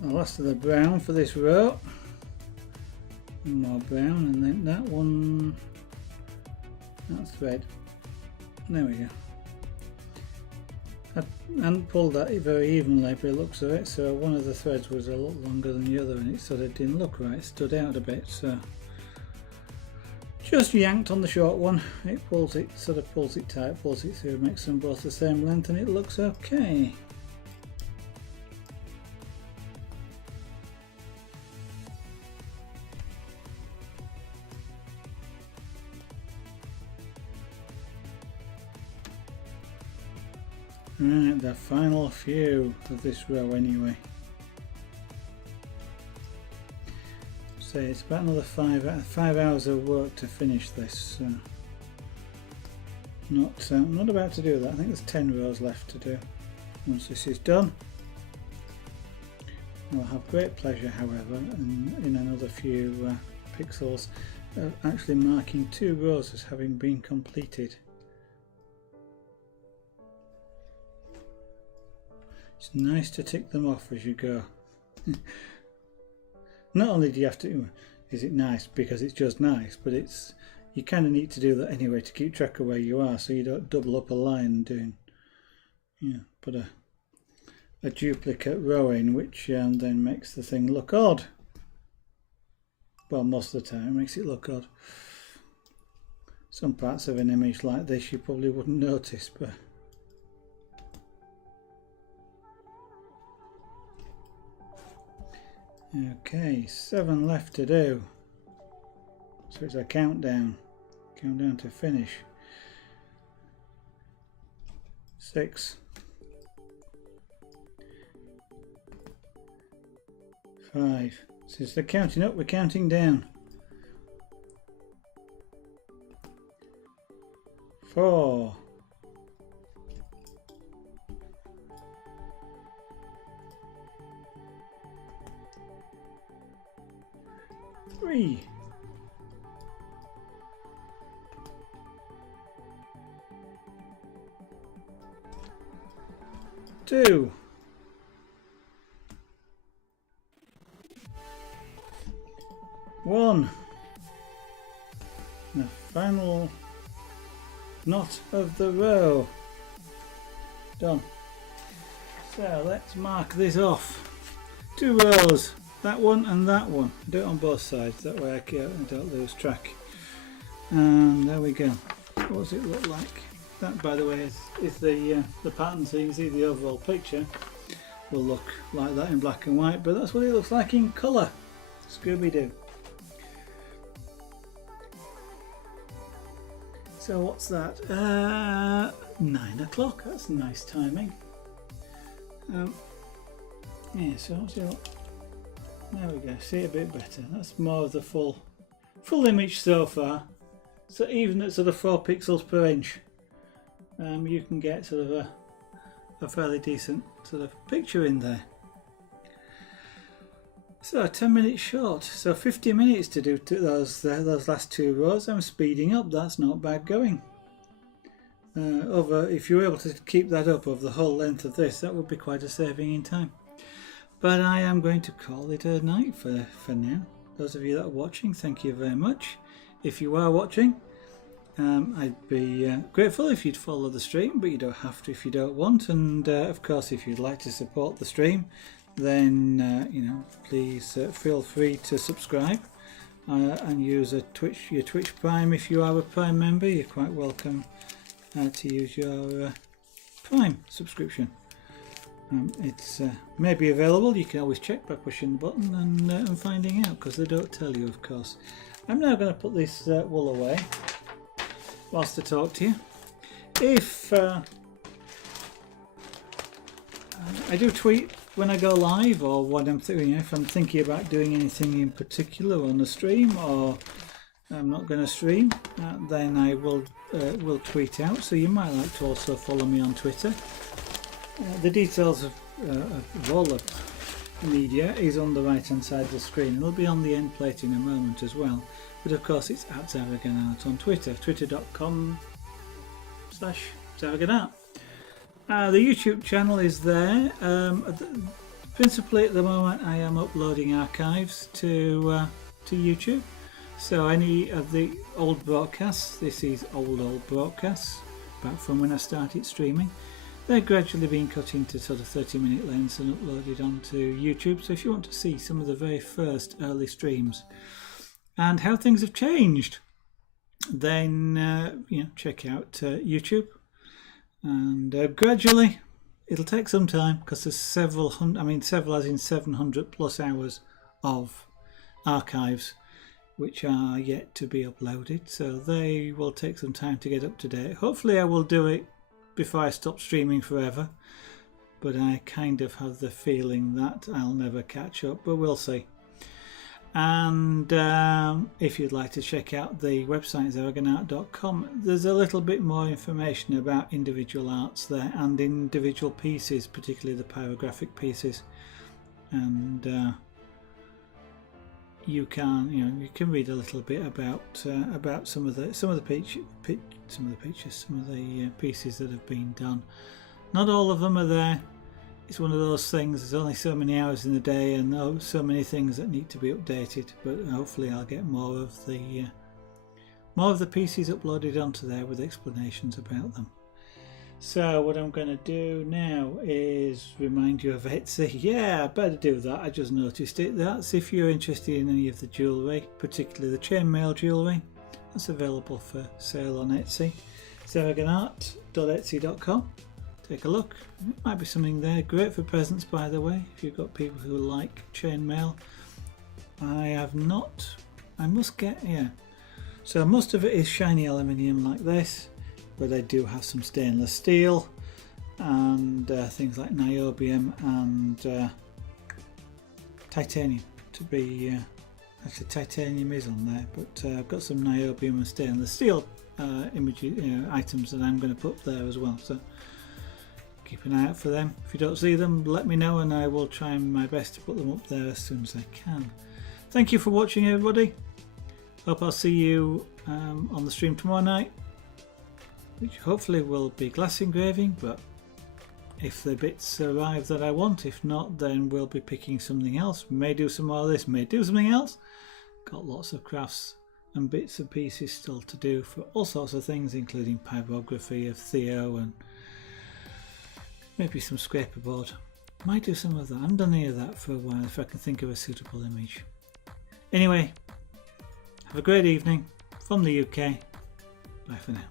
the last of the brown for this row. One more brown, and then that one, that thread. There we go. I hadn't pulled that very evenly by the looks of it, so one of the threads was a lot longer than the other, and it sort of didn't look right. It stood out a bit, so just yanked on the short one. It pulls it, sort of pulls it tight, pulls it through, makes them both the same length, and it looks okay. Right, the final few of this row anyway. So it's about another 5 hours of work to finish this. I'm not about to do that. I think there's 10 rows left to do. Once this is done, I'll have great pleasure, however, in another few pixels, actually marking 2 rows as having been completed. It's nice to tick them off as you go. Not only do you have to, is it nice because it's just nice, but you kind of need to do that anyway to keep track of where you are, so you don't double up a line doing, put a duplicate row in, which then makes the thing look odd. Well, most of the time it makes it look odd. Some parts of an image like this you probably wouldn't notice, but okay, 7 left to do. So it's a countdown to finish. 6, 5. Since they're counting up, we're counting down. 4, 3, 2, 1. The final knot of the row. Done. So let's mark this off. 2 rows. That one and that one. Do it on both sides, that way I don't lose track. And there we go. What does it look like? That, by the way, is the pattern, so you can see the overall picture will look like that in black and white, but that's what it looks like in colour. Scooby Doo. So what's that? 9 o'clock. That's nice timing. Yeah, so there we go, see it a bit better. That's more of the full image so far. So even at sort of 4 pixels per inch, you can get sort of a fairly decent sort of picture in there. So 10 minutes short, so 50 minutes to do those last 2 rows. I'm speeding up, that's not bad going. If you were able to keep that up over the whole length of this, that would be quite a saving in time. But I am going to call it a night for now. Those of you that are watching, thank you very much. If you are watching, I'd be grateful if you'd follow the stream, but you don't have to if you don't want. And of course, if you'd like to support the stream, then you know, please feel free to subscribe and use your Twitch Prime. If you are a Prime member, you're quite welcome to use your Prime subscription. It's maybe available. You can always check by pushing the button and finding out, because they don't tell you, of course. I'm now going to put this wool away whilst I talk to you. If I do tweet when I go live, or what I'm thinking, if I'm thinking about doing anything in particular on the stream, or I'm not going to stream, then I will tweet out. So you might like to also follow me on Twitter. The details of all the media is on the right hand side of the screen. It'll be on the end plate in a moment as well. But of course it's at Zaraganart on Twitter, twitter.com/Zaraganart. The YouTube channel is there. Principally at the moment I am uploading archives to YouTube. So any of the old broadcasts, this is old broadcasts, back from when I started streaming, they're gradually being cut into sort of 30-minute lengths and uploaded onto YouTube. So if you want to see some of the very first early streams and how things have changed, then you know, check out YouTube. And gradually, it'll take some time, because there's several as in 700 plus hours of archives which are yet to be uploaded, so they will take some time to get up to date. Hopefully I will do it before I stop streaming forever, but I kind of have the feeling that I'll never catch up, but we'll see. And if you'd like to check out the website zaraganart.com, there's a little bit more information about individual arts there and individual pieces, particularly the pyrographic pieces. And you can read a little bit about some of the pieces that have been done. Not all of them are there. It's one of those things, there's only so many hours in the day and so many things that need to be updated, but hopefully I'll get more of the pieces uploaded onto there with explanations about them. So what I'm going to do now is remind you of Etsy. Yeah, I better do that, I just noticed it. That's if you're interested in any of the jewellery, particularly the chainmail jewellery. That's available for sale on Etsy. zaraganart.etsy.com. Take a look. It might be something there. Great for presents, by the way, if you've got people who like chainmail. I must get, yeah. So most of it is shiny aluminium like this, but I do have some stainless steel and things like niobium and titanium to be, actually titanium is on there, but I've got some niobium and stainless steel items that I'm going to put there as well. So keep an eye out for them. If you don't see them, let me know and I will try my best to put them up there as soon as I can. Thank you for watching, everybody. Hope I'll see you on the stream tomorrow night, which hopefully will be glass engraving, but if the bits arrive that I want, if not, then we'll be picking something else. May do some more of this, may do something else. Got lots of crafts and bits and pieces still to do for all sorts of things, including pyrography of Theo and maybe some scraper board. Might do some of that. I haven't done any of that for a while, if I can think of a suitable image. Anyway, have a great evening from the UK. Bye for now.